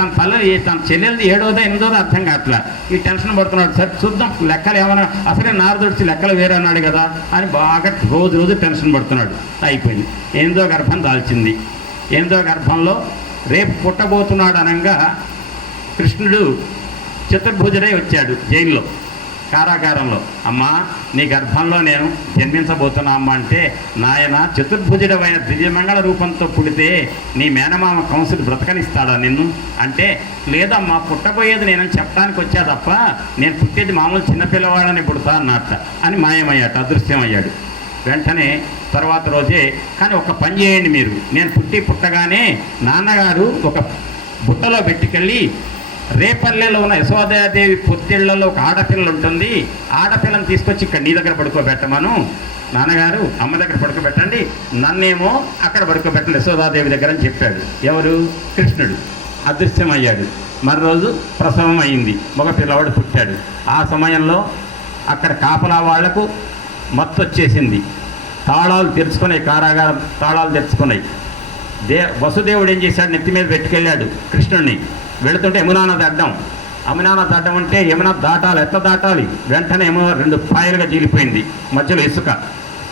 తన చెల్లెలది 7వదా 8వదా అర్థం కావట్లా. ఈ టెన్షన్ పడుతున్నాడు. సరే చూద్దాం లెక్కలు ఏమన్నా, అసలే నారదుడిచి లెక్కలు వేరే అన్నాడు కదా అని బాగా రోజు టెన్షన్ పడుతున్నాడు. అయిపోయింది. 8వ గర్భం దాల్చింది. 8వ గర్భంలో రేపు పుట్టబోతున్నాడు అనగా కృష్ణుడు చతుర్భుజుడై వచ్చాడు జైల్లో, కారాగారంలో. అమ్మా నీ గర్భంలో నేను జన్మించబోతున్నా అమ్మ అంటే, నాయన చతుర్భుజుడమైన దివ్యమంగళ రూపంతో పుడితే నీ మేనమామ కంసుడు బ్రతకనిస్తాడా నిన్ను అంటే, లేదమ్మా పుట్టబోయేది నేనని చెప్పడానికి వచ్చా తప్ప నేను పుట్టేది మామూలు చిన్నపిల్లవాడని పుడతా అన్నట్ట అని మాయమయ్యాట, అదృశ్యమయ్యాడు. వెంటనే తర్వాత రోజే, కానీ ఒక పని చేయండి మీరు, నేను పుట్టగానే నాన్నగారు ఒక బుట్టలో పెట్టుకెళ్ళి రేపల్లెలో ఉన్న యశోదాదేవి పొత్తిళ్లలో ఒక ఆడపిల్ల ఉంటుంది, ఆడపిల్లని తీసుకొచ్చి ఇక్కడ నీ దగ్గర పడుకోబెట్టమను, నాన్నగారు అమ్మ దగ్గర పడుకోబెట్టండి, నన్నేమో అక్కడ పడుకోబెట్టండి యశోదాదేవి దగ్గర అని చెప్పాడు. ఎవరు? కృష్ణుడు. అదృశ్యమయ్యాడు. మరోజు ప్రసవం అయింది, మగ పిల్లవాడు పుట్టాడు. ఆ సమయంలో అక్కడ కాపలా వాళ్లకు మత్తు వచ్చేసింది. తాళాలు తెరుచుకున్నాయి, కారాగారం తాళాలు తెరుచుకున్నాయి. వసుదేవుడు ఏం చేశాడు, నెత్తి మీద పెట్టుకెళ్ళాడు కృష్ణుడిని. వెళుతుంటే యమునా నది అడ్డం. యమునా నది అడ్డం అంటే యమునా దాటాలి, ఎట్లా దాటాలి? వెంటనే 2 పాయలుగా జీలిపోయింది, మధ్యలో ఇసుక.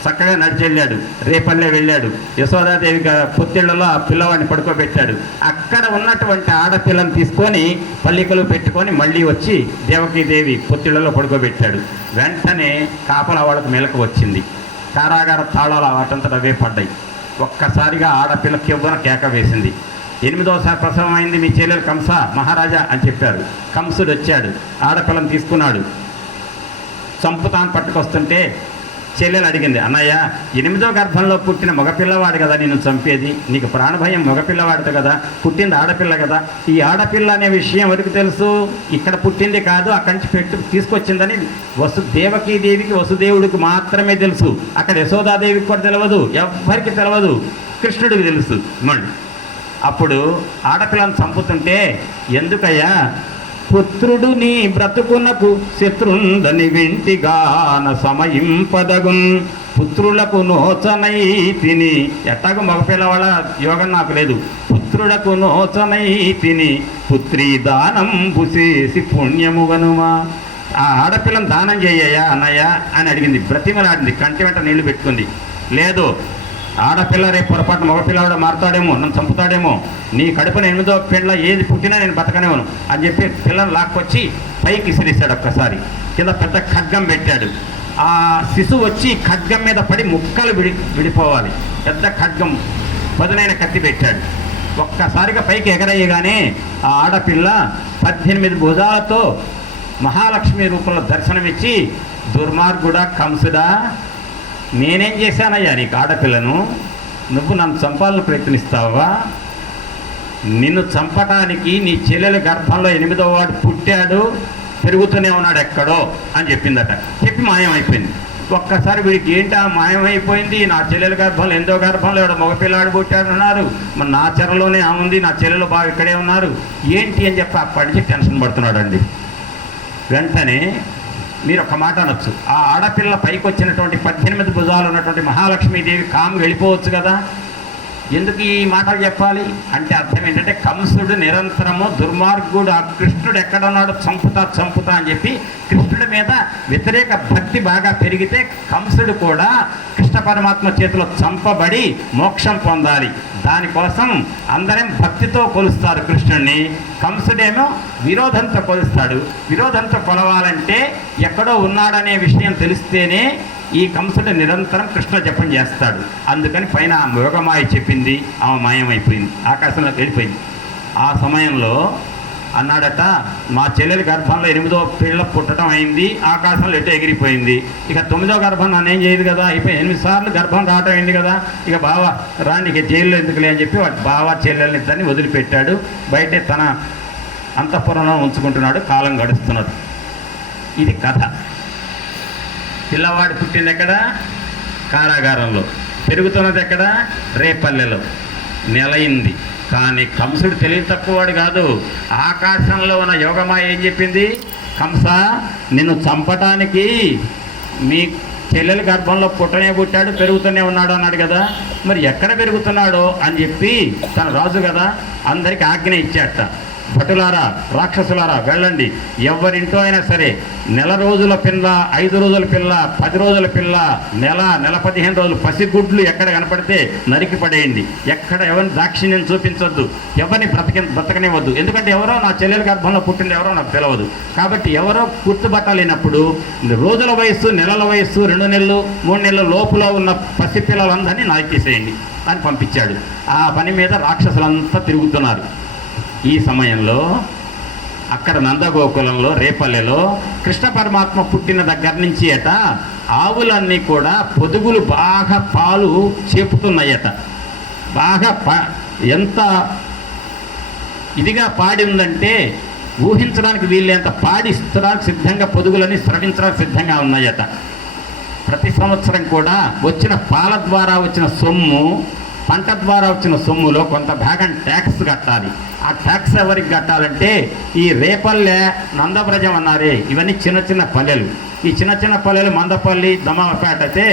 చక్కగా నడిచి వెళ్ళాడు, రేపల్లె వెళ్ళాడు, యశోదాదేవి పొత్తిళ్లలో ఆ పిల్లవాడిని పడుకోబెట్టాడు. అక్కడ ఉన్నటువంటి ఆడపిల్లని తీసుకొని పల్లికలు పెట్టుకొని మళ్ళీ వచ్చి దేవకీదేవి పొత్తిళ్లలో పడుకోబెట్టాడు. వెంటనే కాపలా వాళ్ళకు మెలకు వచ్చింది. కారాగార తాళాలు వాటంతట అవే పడ్డాయి. ఒక్కసారిగా ఆడపిల్ల కివ్వన కేక వేసింది. 8వ ప్రసవం అయింది మీ చెల్లెలు కంస మహారాజా అని చెప్పారు. కంసుడు వచ్చాడు, ఆడపిల్లని తీసుకున్నాడు. చంపుతాను పట్టుకొస్తుంటే చెల్లెలు అడిగింది, అన్నయ్య 8వ గర్భంలో పుట్టిన మగపిల్లవాడు కదా నేను చంపేది, నీకు ప్రాణభయం మగపిల్లవాడితో కదా, పుట్టింది ఆడపిల్ల కదా, ఈ ఆడపిల్ల అనే విషయం ఎవరికి తెలుసు, ఇక్కడ పుట్టింది కాదు అక్కడి నుంచి తీసుకొచ్చిందని దేవకీదేవికి వసుదేవుడికి మాత్రమే తెలుసు. అక్కడ యశోదాదేవికి కూడా తెలియదు, ఎవ్వరికి తెలియదు, కృష్ణుడికి తెలుసు. మళ్ళీ అప్పుడు ఆడపిల్లను చంపుతుంటే, ఎందుకయ్యా పుత్రుడు నీ బ్రతుకునకు శత్రుందని వింటిగాన సమయింపదగున్ పుత్రులకు నోచనై తిని, ఎట్టాగో మగపిల్లవాళ్ళ యోగం నాకు లేదు, పుత్రులకు నోచనై తిని పుత్రీ దానం బుసేసి పుణ్యముగనుమా. ఆ ఆడపిల్లను దానం చేయయ్యా అన్నయ్య అని అడిగింది, బ్రతిమలాడింది, కంటి వెంట నీళ్లు పెట్టుకుంది. లేదు, ఆడపిల్ల రేపు పొరపాటు మగపిల్లవాడు మారుతాడేమో, నన్ను చంపుతాడేమో, నీ కడుపున 8వ పిల్ల ఏది పుట్టినా నేను బతకనేవను అని చెప్పి పిల్లని లాక్కొచ్చి పైకి ఇసిరేశాడు. ఒక్కసారి కింద పెద్ద ఖడ్గం పెట్టాడు. ఆ శిశువు వచ్చి ఖడ్గం మీద పడి ముక్కలు విడిపోవాలి. పెద్ద ఖడ్గం పదునైన కత్తి పెట్టాడు. ఒక్కసారిగా పైకి ఎగరయ్యగానే ఆ ఆడపిల్ల 18 భుజాలతో మహాలక్ష్మి రూపంలో దర్శనమిచ్చి, దుర్మార్గుడా కంసుడా, నేనేం చేశానయ్యా నీకు ఆడపిల్లను, నువ్వు నన్ను చంపాలని ప్రయత్నిస్తావా, నిన్ను చంపటానికి నీ చెల్లెల గర్భంలో 8వ వాడు పుట్టాడు, పెరుగుతూనే ఉన్నాడు ఎక్కడో అని చెప్పిందట. చెప్పి మాయమైపోయింది. ఒక్కసారి వీడికి ఏంటి ఆ మాయమైపోయింది, నా చెల్లెల గర్భంలో 8వ గర్భంలో ఎవడో మగపిల్లాడు పుట్టాడు అన్నారు, మరి నా చెరలోనే ఉంది, నా చెల్లెలు బాగా ఇక్కడే ఉన్నారు ఏంటి అని చెప్పి అప్పటి నుంచి టెన్షన్ పడుతున్నాడు అండి. వెంటనే మీరు ఒక మాట అనొచ్చు, ఆ ఆడపిల్ల పైకి వచ్చినటువంటి 18 భుజాలు ఉన్నటువంటి మహాలక్ష్మీదేవి కాము వెళ్ళిపోవచ్చు కదా, ఎందుకు ఈ మాటలు చెప్పాలి అంటే అర్థం ఏంటంటే, కంసుడు నిరంతరము దుర్మార్గుడు, ఆ కృష్ణుడు ఎక్కడ ఉన్నాడు చంపుతా అని చెప్పి కృష్ణుడి మీద వ్యతిరేక భక్తి బాగా పెరిగితే కంసుడు కూడా కృష్ణ పరమాత్మ చేతిలో చంపబడి మోక్షం పొందాలి. దానికోసం అందరం భక్తితో కొలుస్తారు కృష్ణుడిని, కంసుడేమో విరోధంతో కొలుస్తాడు. విరోధంతో కొలవాలంటే ఎక్కడో ఉన్నాడనే విషయం తెలిస్తేనే ఈ కంసుడు నిరంతరం కృష్ణ జపం చేస్తాడు. అందుకని పైన ఆ యోగమాయ చెప్పింది, ఆమె మాయమైపోయింది, ఆకాశంలోకి వెళ్ళిపోయింది. ఆ సమయంలో అన్నాడట, మా చెల్లెలి గర్భంలో 8వ పిల్ల పుట్టడం అయింది, ఆకాశంలో ఎటు ఎగిరిపోయింది, ఇక 9వ గర్భం నన్నేం చేయదు కదా, అయిపోయి 8 సార్లు గర్భం రావటం అయింది కదా, ఇక బావ రాని ఇక జైల్లో ఎందుకులే అని చెప్పి వాటి బావ చెల్లెల్ని ఇద్దరిని వదిలిపెట్టాడు. బయటే తన అంతఃపురంలో ఉంచుకుంటున్నాడు, కాలం గడుస్తున్నది. ఇది కథ. పిల్లవాడు పుట్టింది ఎక్కడ, కారాగారంలో, పెరుగుతున్నది ఎక్కడ, రేపల్లెలో. నెలయింది. కానీ కంసుడు తెలివి తక్కువవాడు కాదు. ఆకాశంలో ఉన్న యోగమాయ ఏం చెప్పింది, కంస నిన్ను చంపటానికి మీ చెల్లెల గర్భంలో పుట్టాడు, పెరుగుతూనే ఉన్నాడు అన్నాడు కదా, మరి ఎక్కడ పెరుగుతున్నాడో అని చెప్పి తన రాజు కదా అందరికీ ఆజ్ఞ ఇచ్చాట. భటులారా, రాక్షసులారా వెళ్ళండి, ఎవరింటో అయినా సరే 1 రోజుల పిల్ల, 5 రోజుల పిల్ల, 10 రోజుల పిల్ల, నెల 15 రోజులు పసిగుడ్లు ఎక్కడ కనపడితే నరికి పడేయండి. ఎక్కడ ఎవరిని దాక్షిణ్యం చూపించొద్దు, ఎవరిని బ్రతకనివ్వద్దు. ఎందుకంటే ఎవరో నా చెల్లెల గర్భంలో పుట్టింది ఎవరో నాకు తెలియదు. కాబట్టి ఎవరో గుర్తుపట్టలేనప్పుడు రోజుల వయస్సు, నెలల వయస్సు, 2 నెలలు 3 నెలల లోపులో ఉన్న పసిపిల్లలందరినీ నరికేసేయండి అని పంపించాడు. ఆ పని మీద రాక్షసులంతా తిరుగుతున్నారు. ఈ సమయంలో అక్కడ నందగోకులంలో రేపల్లెలో కృష్ణ పరమాత్మ పుట్టిన దగ్గర నుంచి అట ఆవులన్నీ కూడా పొదుగులు బాగా పాలు చేపుతున్నాయట. బాగా ఎంత ఇదిగా పాడి ఉందంటే ఊహించడానికి వీళ్ళంత పాడిస్తడానికి సిద్ధంగా, పొదుగులని స్రవించడానికి సిద్ధంగా ఉన్నాయట. ప్రతి సంవత్సరం కూడా వచ్చిన పాల ద్వారా వచ్చిన సొమ్ము, పంట ద్వారా వచ్చిన సొమ్ములో కొంత భాగం ట్యాక్స్ కట్టాలి. ఆ ట్యాక్స్ ఎవరికి కట్టాలంటే ఈ రేపల్లె, నందబ్రజం అన్నారే, ఇవన్నీ చిన్న చిన్న పల్లెలు. ఈ చిన్న చిన్న పల్లెలు మందపల్లి, దమ్మపేట అయితే,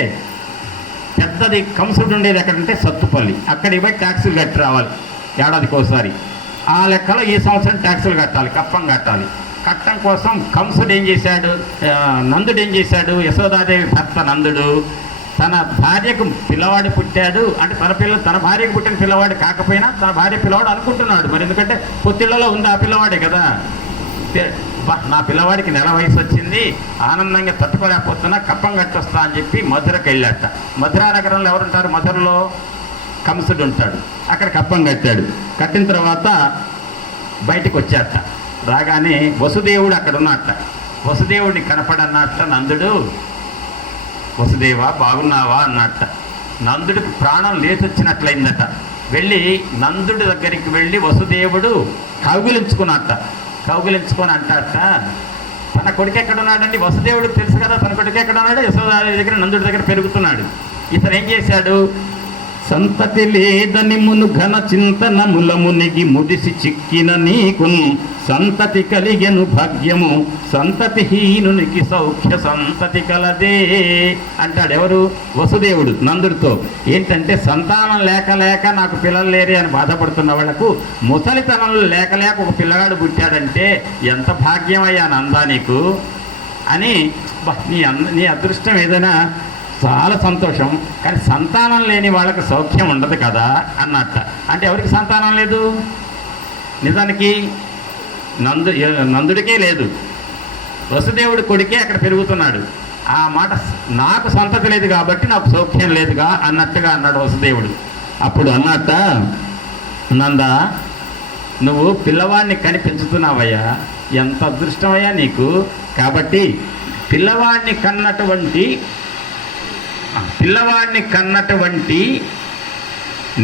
పెద్దది కంసుడు ఉండేది ఎక్కడంటే సత్తుపల్లి, అక్కడికి పోయి ట్యాక్సులు కట్టి రావాలి ఏడాదికోసారి. ఆ లెక్కలో ఈ సంవత్సరం ట్యాక్సులు కట్టాలి, కప్పం కట్టాలి. కట్టం కోసం కంసుడు ఏం చేశాడు, నందుడు ఏం చేశాడు, యశోదాదేవి భర్త నందుడు తన భార్యకు పిల్లవాడు పుట్టాడు అంటే తన భార్యకు పుట్టిన పిల్లవాడు కాకపోయినా తన భార్య పిల్లవాడు అనుకుంటున్నాడు. మరి ఎందుకంటే పొత్తిళ్లలో ఉంది ఆ పిల్లవాడే కదా. నా పిల్లవాడికి నెల వయసు వచ్చింది, ఆనందంగా తట్టుకోలేకపోతున్నా, కప్పం కట్టొస్తా అని చెప్పి మధురకు వెళ్ళాట. మధురా నగరంలో ఎవరుంటారు? మధురలో కంసుడు ఉంటాడు. అక్కడ కప్పం కట్టాడు. కట్టిన తర్వాత బయటకు వచ్చాట. రాగానే వసుదేవుడు అక్కడ ఉన్నట్ట. వసుదేవుడిని కనపడన్నట్ట నందుడు, వసుదేవా బాగున్నావా అన్నట్ట. నందుడికి ప్రాణం లేచొచ్చినట్లయిందట. వెళ్ళి నందుడి దగ్గరికి వెళ్ళి వసుదేవుడు కౌగిలించుకున్నట్ట. కౌగిలించుకొని అంటాట, తన కొడుకు ఎక్కడున్నాడండి? వసుదేవుడికి తెలుసు కదా తన కొడుకు ఎక్కడున్నాడు. యశోదాదేవి దగ్గర నందుడి దగ్గర పెరుగుతున్నాడు. ఇతను ఏం చేశాడు? సంతతి లేదని మును ఘన చింతనముల మునిగి ముడిసి చిక్కిన నీకు సంతతి కలిగెను భాగ్యము, సంతతి హీనునికి సౌఖ్య సంతతి కలదే అంటాడు. ఎవరు? వసుదేవుడు నందుడితో. ఏంటంటే సంతానం లేక లేక నాకు పిల్లలు లేరే అని బాధపడుతున్న వాళ్లకు ముసలితనంలో లేక లేక ఒక పిల్లగాడు పుట్టాడంటే ఎంత భాగ్యం అయ్యా నందా నీకు అని. నీ అదృష్టం ఏదైనా చాలా సంతోషం, కానీ సంతానం లేని వాళ్ళకి సౌఖ్యం ఉండదు కదా అన్నట్ట. అంటే ఎవరికి సంతానం లేదు? నిజానికి నందుడికే లేదు, వసుదేవుడి కొడుకే అక్కడ పెరుగుతున్నాడు. ఆ మాట నాకు సంతతి లేదు కాబట్టి నాకు సౌఖ్యం లేదుగా అన్నట్టుగా అన్నాడు వసుదేవుడు. అప్పుడు అన్నట్ట, నంద నువ్వు పిల్లవాడిని కని పెంచుతున్నావయ్యా, ఎంత అదృష్టమయ్యా నీకు. కాబట్టి పిల్లవాడిని కన్నటువంటి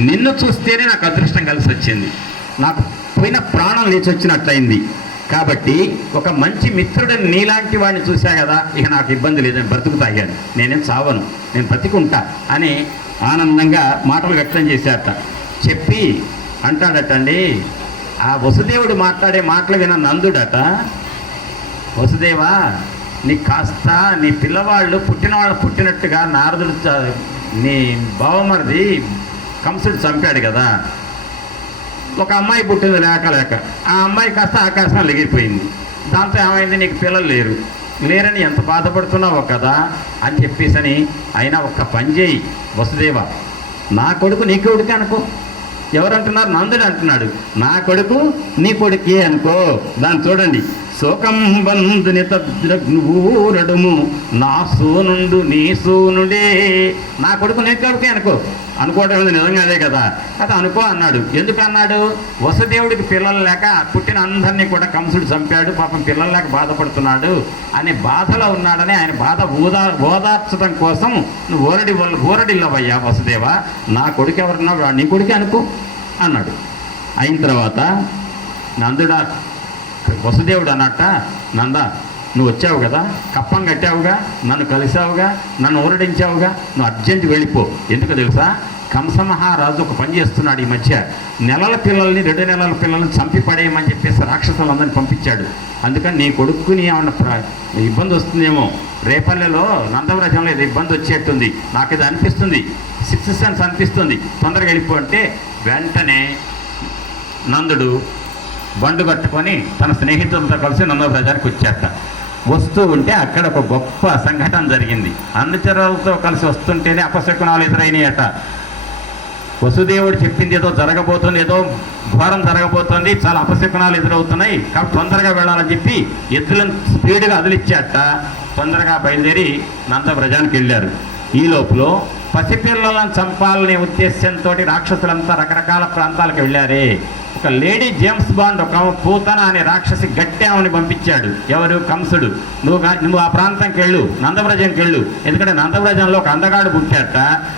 నిన్ను చూస్తేనే నాకు అదృష్టం కలిసి వచ్చింది, నాకు పోయిన ప్రాణం లేచి వచ్చినట్లయింది. కాబట్టి ఒక మంచి మిత్రుడిని నీలాంటి వాడిని చూశా కదా, ఇక నాకు ఇబ్బంది లేదు, నేను బ్రతుకుతాగాను, నేనేం చావను, నేను బ్రతికుంటా అని ఆనందంగా మాటలు వ్యక్తం చేశారట. చెప్పి అంటాడటండి, ఆ వసుదేవుడు మాట్లాడే మాటలు విన్న నందుడట, వసుదేవా నీకు కాస్త నీ పిల్లవాళ్ళు పుట్టినట్టుగా నారదుడు నీ బావమరిది కంసుడు చంపాడు కదా, ఒక అమ్మాయి పుట్టింది లేక ఆ అమ్మాయి కాస్త ఆకాశం ఎగిరిపోయింది. దాంతో ఏమైంది? నీకు పిల్లలు లేరని ఎంత బాధపడుతున్నావో కదా అని చెప్పేసని, అయినా ఒక్క పని చేయి వసుదేవ, నా కొడుకు నీ కొడుకే అనుకో. ఎవరంటున్నారు? నందుడు అంటున్నాడు. నా కొడుకు నీ కొడుకే అనుకో. దాన్ని చూడండి, శోకం బంధుని తద్రూరడుము నా సూనుండు నీ సూనుడే. నా కొడుకు నీ కొడుకే అనుకోవడం నిజంగా అదే కదా, అది అనుకో అన్నాడు. ఎందుకు అన్నాడు? వసుదేవుడికి పిల్లలు లేక పుట్టిన అందరినీ కూడా కంసుడు చంపాడు, పాపం పిల్లలు లేక బాధపడుతున్నాడు అనే బాధలో ఉన్నాడని ఆయన బాధ ఓదార్చడం కోసం నువ్వు ఊరడిల్లవయ్యా వసుదేవ, నా కొడుకు ఎవరున్నావు? నీ కొడుకే అనుకో అన్నాడు. అయిన తర్వాత వసుదేవుడు అన్నట్ట, నంద నువ్వు వచ్చావు కదా, కప్పం కట్టావుగా, నన్ను కలిసావుగా, నన్ను ఊరడించావుగా, నువ్వు అర్జెంట్ వెళ్ళిపో. ఎందుకు తెలుసా? కంసమహారాజు ఒక పని చేస్తున్నాడు ఈ మధ్య. 2 నెలల పిల్లల్ని చంపి పడేయమని చెప్పేసి రాక్షసులందరినీ పంపించాడు. అందుకని నీ కొడుకుని ఏమన్నా ఇబ్బంది వస్తుందేమో, రేపల్లెలో నందవరాజంలో ఏదో ఇబ్బంది వచ్చేట్టుంది, నాకు ఇది అనిపిస్తుంది, 6th సెన్స్ అనిపిస్తుంది, తొందరగా వెళ్ళిపో అంటే వెంటనే నందుడు బండు కట్టుకొని తన స్నేహితులతో కలిసి నందవరాజానికి వచ్చాట. వస్తూ ఉంటే అక్కడ ఒక గొప్ప సంఘటన జరిగింది. అనుచరులతో కలిసి వస్తుంటేనే అపశకునాలు ఎదురైనాయట. వసుదేవుడు చెప్పింది ఏదో జరగబోతుంది, ఏదో ఘోరం జరగబోతుంది, చాలా అపశకునాలు ఎదురవుతున్నాయి, కాబట్టి తొందరగా వెళ్ళాలని చెప్పి ఎద్దులను స్పీడ్గా అదిలిచ్చాట. తొందరగా బయలుదేరి నందవ్రజానికి వెళ్ళారు. ఈ లోపల పసిపిల్లలను చంపాలనే ఉద్దేశంతో రాక్షసులంతా రకరకాల ప్రాంతాలకు వెళ్ళారే. ఒక లేడీ జేమ్స్ బాండ్, ఒక పూతన అనే రాక్షసి గట్టామని పంపించాడు. ఎవరు? కంసుడు. నువ్వు ఆ ప్రాంతంకి వెళ్ళు, నందవ్రజంకి వెళ్ళు. ఎందుకంటే నందవ్రజంలో ఒక అందగాడు పుట్టాట.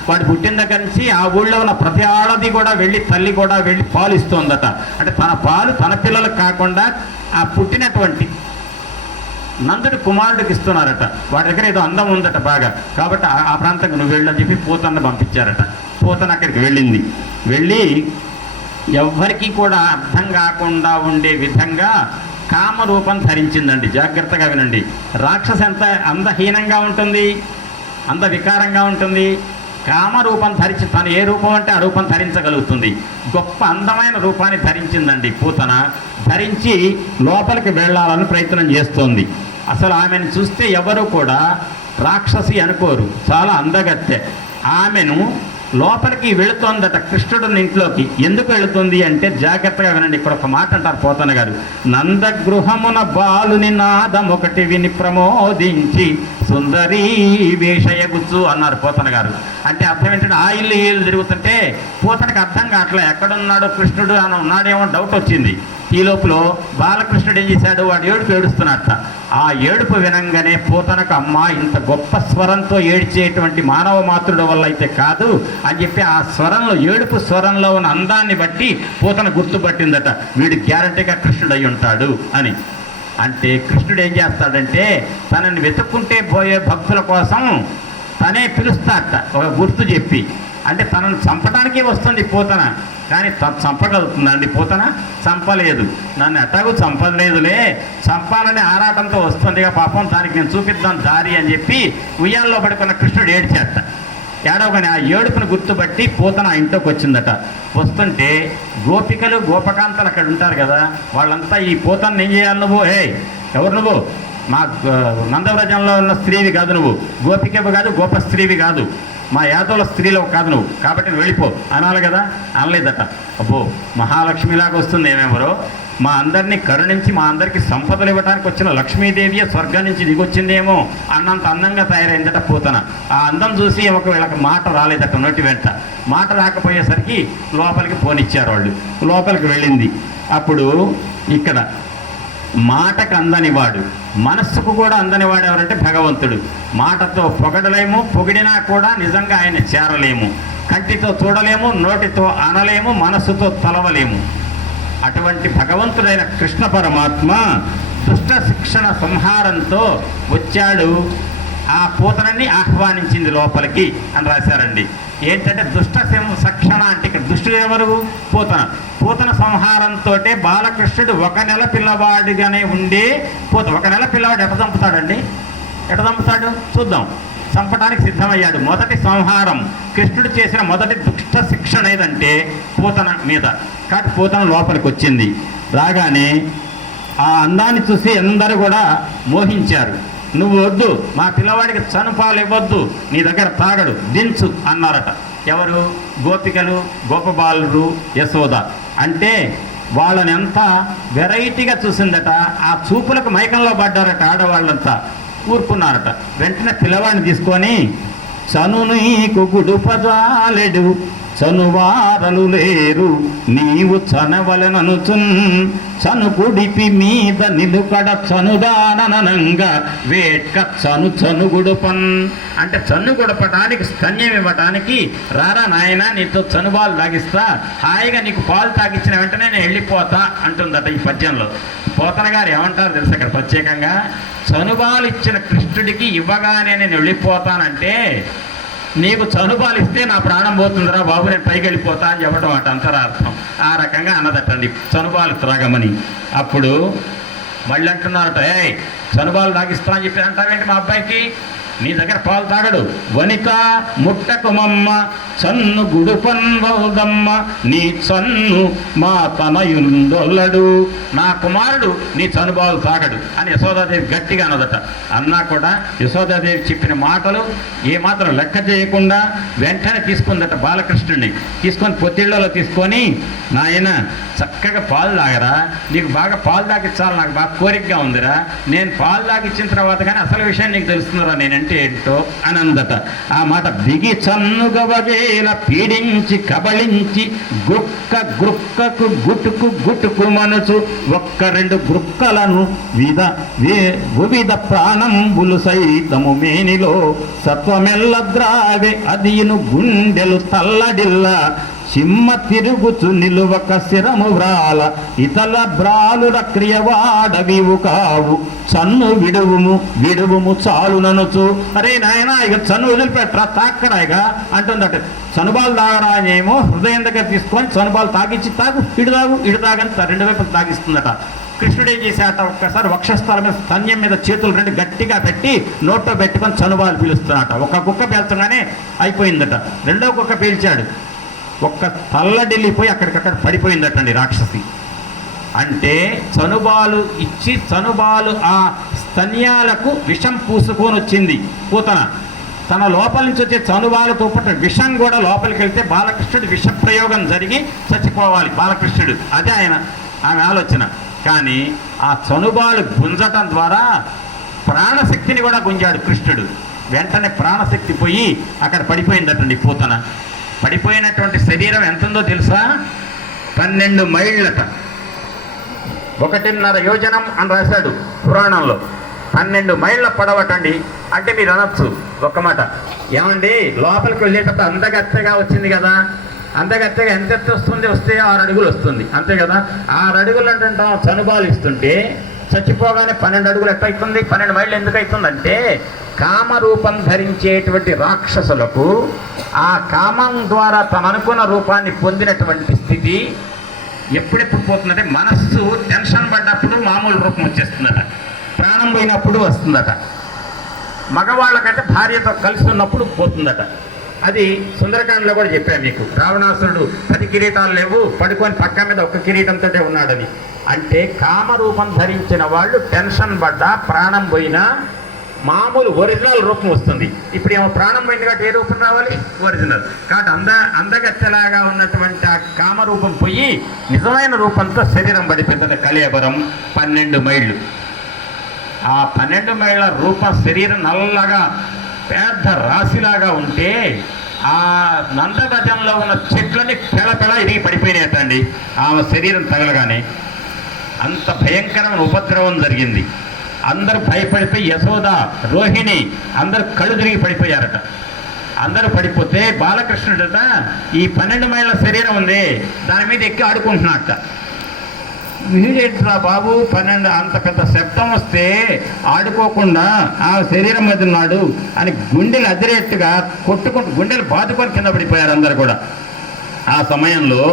వాడు పుట్టిన దగ్గర నుంచి ఆ ఊళ్ళో ఉన్న ప్రతి ఆడది కూడా వెళ్ళి, తల్లి కూడా వెళ్ళి పాలు ఇస్తుందట. అంటే తన పాలు తన పిల్లలకు కాకుండా ఆ పుట్టినటువంటి నందుడి కుమారుడికి ఇస్తున్నారట. వాడి దగ్గర ఏదో అందం ఉందట బాగా, కాబట్టి ఆ ప్రాంతంకి నువ్వు వెళ్ళు అని చెప్పి పూతన్న పంపించారట. పూతన అక్కడికి వెళ్ళింది. వెళ్ళి ఎవ్వరికీ కూడా అర్థం కాకుండా ఉండే విధంగా కామరూపం ధరించిందండి. జాగ్రత్తగా వినండి. రాక్షసి ఎంత అందహీనంగా ఉంటుంది, అంద వికారంగా ఉంటుంది. కామరూపం ధరించి తను ఏ రూపం అంటే ఆ రూపం ధరించగలుగుతుంది. గొప్ప అందమైన రూపాన్ని ధరించిందండి పూతన. ధరించి లోపలికి వెళ్ళాలని ప్రయత్నం చేస్తోంది. అసలు ఆమెను చూస్తే ఎవరు కూడా రాక్షసి అనుకోరు, చాలా అందగత్తె. ఆమెను లోపలికి వెళుతోందట కృష్ణుడిని ఇంట్లోకి. ఎందుకు వెళుతుంది అంటే జాగ్రత్తగా వినండి, ఇక్కడ ఒక మాట అంటారు పోతన గారు. నందగృహమున బాలుని నాదమొకటి విని ప్రమోదించి సుందరీ వేషయగుచ్చు అన్నారు పోతన గారు. అంటే అర్థం ఏంటంటే ఆ ఇల్లు ఈ ఇల్లు తిరుగుతుంటే పోతనకి అర్థం కావట్లే, ఎక్కడున్నాడో కృష్ణుడు అని ఉన్నాడేమో డౌట్ వచ్చింది. ఈ లోపల బాలకృష్ణుడు ఏం చేశాడు, వాడు ఏడుపు ఏడుస్తున్నట్ట. ఆ ఏడుపు వినంగానే పోతనకు అమ్మ ఇంత గొప్ప స్వరంతో ఏడ్చేటువంటి మానవ మాతృడు వల్ల అయితే కాదు అని చెప్పి ఆ స్వరంలో, ఏడుపు స్వరంలో ఉన్న అందాన్ని బట్టి పోతన గుర్తుపట్టిందట, వీడు గ్యారంటీగా కృష్ణుడు అయి ఉంటాడు అని. అంటే కృష్ణుడు ఏం చేస్తాడంటే తనని వెతుక్కుంటే పోయే భక్తుల కోసం తనే పిలుస్తాడట ఒక గుర్తు చెప్పి. అంటే తనను చంపడానికే వస్తుంది పోతన, కానీ చంపగలుగుతుందండి పోతన? చంపలేదు. నన్ను ఎట్టాగూ చంపలేదులే, చంపాలని ఆరాటంతో వస్తుందిగా పాపం, దానికి నేను చూపిద్దాం దారి అని చెప్పి ఉయ్యాల్లో పడుకున్న కృష్ణుడు ఏడ్చేట. ఏడవగానే ఆ ఏడుపును గుర్తుపట్టి పోతన ఆ ఇంట్లోకి వచ్చిందట. వస్తుంటే గోపికలు గోపకాంతలు అక్కడ ఉంటారు కదా, వాళ్ళంతా ఈ పోతను ఏం చేయాలి, నువ్వు ఎవరు నువ్వు, మా నందవ్రజంలో ఉన్న స్త్రీవి కాదు, నువ్వు గోపికవి కాదు, గోప స్త్రీవి కాదు, మా యాదవుల స్త్రీలో కాదు నువ్వు, కాబట్టి నువ్వు వెళ్ళిపో అనాలి కదా. అనలేదట. అబ్బో మహాలక్ష్మిలాగా వస్తుంది ఏమేమరో, మా అందరినీ కరుణించి మా అందరికీ సంపదలు ఇవ్వడానికి వచ్చిన లక్ష్మీదేవియే స్వర్గం నుంచి దిగొచ్చిందేమో అన్నంత అందంగా తయారైందట పోతన. ఆ అందం చూసి ఒక వీళ్ళకి మాట రాలేదట నోటి వెంట. మాట రాకపోయేసరికి లోపలికి పోనిచ్చారు వాళ్ళు. లోపలికి వెళ్ళింది. అప్పుడు ఇక్కడ మాటకు అందనివాడు, మనస్సుకు కూడా అందనివాడు ఎవరంటే భగవంతుడు. మాటతో పొగడలేము, పొగిడినా కూడా నిజంగా ఆయన చేరలేము. కంటితో చూడలేము, నోటితో అనలేము, మనస్సుతో తలవలేము. అటువంటి భగవంతుడైన కృష్ణ పరమాత్మ దుష్ట శిక్షణ సంహారంతో వచ్చాడు. ఆ పూతనని ఆహ్వానించింది లోపలికి అని రాశారండి. ఏంటంటే దుష్ట శిక్షణ అంటే ఇక్కడ దుష్టుడు ఎవరు, పూతన. పూతన సంహారంతో బాలకృష్ణుడు 1 నెల పిల్లవాడిగానే ఉండే ఒక నెల పిల్లవాడు ఎట చంపుతాడండి, ఎట చంపుతాడు చూద్దాం. చంపడానికి సిద్ధమయ్యాడు. మొదటి సంహారం కృష్ణుడు చేసిన మొదటి దుష్ట శిక్షణ ఏదంటే పూతన మీద. కాబట్టి పూతన లోపలికి వచ్చింది. రాగానే ఆ అందాన్ని చూసి అందరూ కూడా మోహించారు. నువ్వు వద్దు, మా పిల్లవాడికి చనుపాలు ఇవ్వద్దు, నీ దగ్గర తాగడు, దించు అన్నారట. ఎవరు? గోపికలు, గోపబాలురు, యశోద. అంటే వాళ్ళని ఎంత వెరైటీగా చూసిందట. ఆ చూపులకు మైకంలో పడ్డారట ఆడవాళ్ళంతా. ఊరుకున్నారట. వెంటనే పిల్లవాడిని తీసుకొని చను నీకు గుడుపజాలెడు చనువారలు లేరు నీవు చనవలననుచున్ చనుగుడిపి మీద నిలుకడ చనుదాననంగా వేట్క చనుగుడుపన్. అంటే చన్ను గుడపటానికి, స్తన్యం ఇవ్వటానికి రారా నాయన, నీతో చనుబాలు తాగిస్తా, హాయిగా నీకు పాలు తాగిచ్చిన వెంటనే నేను వెళ్ళిపోతా అంటుందట ఈ పద్యంలో. పోతన గారు ఏమంటారు తెలుసు అక్కడ ప్రత్యేకంగా, చనుబాలు ఇచ్చిన కృష్ణుడికి ఇవ్వగానే నేను వెళ్ళిపోతానంటే నీకు చనుబాలు ఇస్తే నా ప్రాణం పోతుందిరా బాబు, నేను పైకి వెళ్ళిపోతా అని చెప్పడం అట అంతరార్థం. ఆ రకంగా అన్నదటండి చనుబాలు త్రాగమని. అప్పుడు మళ్ళీ అంటున్నారట, చనుబాలు తాగిస్తా అని చెప్పి అంటావేంటి మా అబ్బాయికి, నీ దగ్గర పాలు తాగడు. వనిత ముట్టకుమమ్మ చన్ను గుడుపన్వదమ్మ నీ చన్ను మా తనయుండొల్లడు, నా కుమారుడు నీ చనుబాలు తాగడు అని యశోదాదేవి గట్టిగా అన్నదట. అన్నా కూడా యశోదాదేవి చెప్పిన మాటలు ఏమాత్రం లెక్క చేయకుండా వెంటనే తీసుకుందట బాలకృష్ణుడిని. తీసుకొని పొత్తిళ్లలో తీసుకొని, నాయన చక్కగా పాలు తాగరా, నీకు బాగా పాలు తాగిచ్చాలి, నాకు బాగా కోరికగా ఉందిరా, నేను పాలు తాగిచ్చిన తర్వాత కానీ అసలు విషయం నీకు తెలుస్తుందిరా నేనంటే ఏంటో అని అందట. ఆ మాట దిగి చన్నుగవగేల పీడించి కబళించి గ్రుక్కకు గుటుకు మనసు 1-2 గ్రుక్కలను వివిధ ప్రాణంబులు సైతము మేనిలో సత్వమెల్ల ద్రావే అదియును గుండెలు తల్లడిల్ల చిమ్మ తిరుగుచు నిలువక శిరము వ్రాల ఇతల బ్రాలుల క్రియవాడవివు కావు చన్ను విడువుము చాలుననుచు. అరే నాయన ఇక చన్ను వదిలిపెట్టరా, తాక్కరాయిగా అంటుందట. చనుబాలు తాగరానేమో హృదయం దగ్గర తీసుకొని చనుబాలు తాగిచ్చి తాగు, ఇడు తాగని 2 వైపులు తాగిస్తుందట. కృష్ణుడు ఏం చేశాట, ఒక్కసారి వక్షస్థలం మీద స్తన్యం మీద చేతులు 2 గట్టిగా పెట్టి నోట్లో పెట్టుకొని చనుబాలు పీలుస్తున్నట. ఒక కుక్క పీల్చగానే అయిపోయిందట. 2వ కుక్క పీల్చాడు. ఒక్క తల్లడిల్లిపోయి అక్కడికక్కడ పడిపోయిందటండి రాక్షసి. అంటే చనుబాలు ఇచ్చి చనుబాలు ఆ స్తన్యాలకు విషం పూసుకొని వచ్చింది పూతన. తన లోపల నుంచి వచ్చే చనుబాలతో పాటు విషం కూడా లోపలికి వెళ్తే బాలకృష్ణుడు విష ప్రయోగం జరిగి చచ్చిపోవాలి బాలకృష్ణుడు. అదే ఆమె ఆలోచన. కానీ ఆ చనుబాలు గుంజటం ద్వారా ప్రాణశక్తిని కూడా గుంజాడు కృష్ణుడు. వెంటనే ప్రాణశక్తి పోయి అక్కడ పడిపోయిందటండి పూతన. పడిపోయినటువంటి శరీరం ఎంత ఉందో తెలుసా? 12 మైళ్ళట. 1.5 యోజనం అని రాశాడు పురాణంలో. 12 మైళ్ళ పడవటండి. అంటే మీరు అనొచ్చు ఒక్క మాట, ఏమండి లోపలికి వెళ్ళేటప్పుడు అందగత్తెగా వచ్చింది కదా, అందగత్తెగా ఎంత ఎత్తు వస్తుంది? వస్తే 6 అడుగులు వస్తుంది అంతే కదా. 6 అడుగులు అంటుంటాం చనుబాలు ఇస్తుంటే చచ్చిపోగానే 12 అడుగులు ఎట్లా అవుతుంది? 12 మైళ్ళు ఎందుకు అవుతుందంటే కామరూపం ధరించేటువంటి రాక్షసులకు ఆ కామం ద్వారా తను అనుకున్న రూపాన్ని పొందినటువంటి స్థితి ఎప్పుడెప్పుడు పోతుందంటే మనస్సు టెన్షన్ పడ్డప్పుడు మామూలు రూపం వచ్చేస్తుందట, ప్రాణం పోయినప్పుడు వస్తుందట, మగవాళ్ళకంటే భార్యతో కలిసి ఉన్నప్పుడు పోతుందట. అది సుందరకాండలో కూడా చెప్పాను మీకు. రావణాసురుడు 10 కిరీటాలు లేవు, పడుకొని పక్క మీద ఒక కిరీటంతో ఉన్నాడని. అంటే కామరూపం ధరించిన వాళ్ళు టెన్షన్ పడ్డా ప్రాణం పోయినా మామూలు ఒరిజినల్ రూపం వస్తుంది. ఇప్పుడు ఏమో ప్రాణం పోయింది కాబట్టి ఏ రూపం రావాలి? ఒరిజినల్. కాబట్టి అందగత్తెలాగా ఉన్నటువంటి ఆ కామరూపం పోయి నిజమైన రూపంతో శరీరం పడిపోతుంది. కళేబరం 12 మైళ్ళు. ఆ 12 మైళ్ళ రూపం శరీరం నల్లగా పెద్ద రాశిలాగా ఉంటే ఆ నందగజంలో ఉన్న చెట్లని పెళపెళ ఇరిగి పడిపోయినాయటండి ఆమె శరీరం తగలగానే. అంత భయంకరమైన ఉపద్రవం జరిగింది. అందరూ భయపడిపోయి యశోద, రోహిణి అందరూ కళ్ళు తిరిగి పడిపోయారట. అందరూ పడిపోతే బాలకృష్ణుడట ఈ 12 మైళ్ళ శరీరం ఉంది దాని మీద ఎక్కి ఆడుకుంటున్నట్ట. వీడేంట్రా బాబు 12 అంత పెద్ద శబ్దం వస్తే ఆడుకోకుండా ఆ శరీరం మీద ఉన్నాడు అని గుండెలు అదిరేట్టుగా కొట్టుకుంటూ గుండెలు బాదుకొని కింద పడిపోయారు అందరు కూడా. ఆ సమయంలో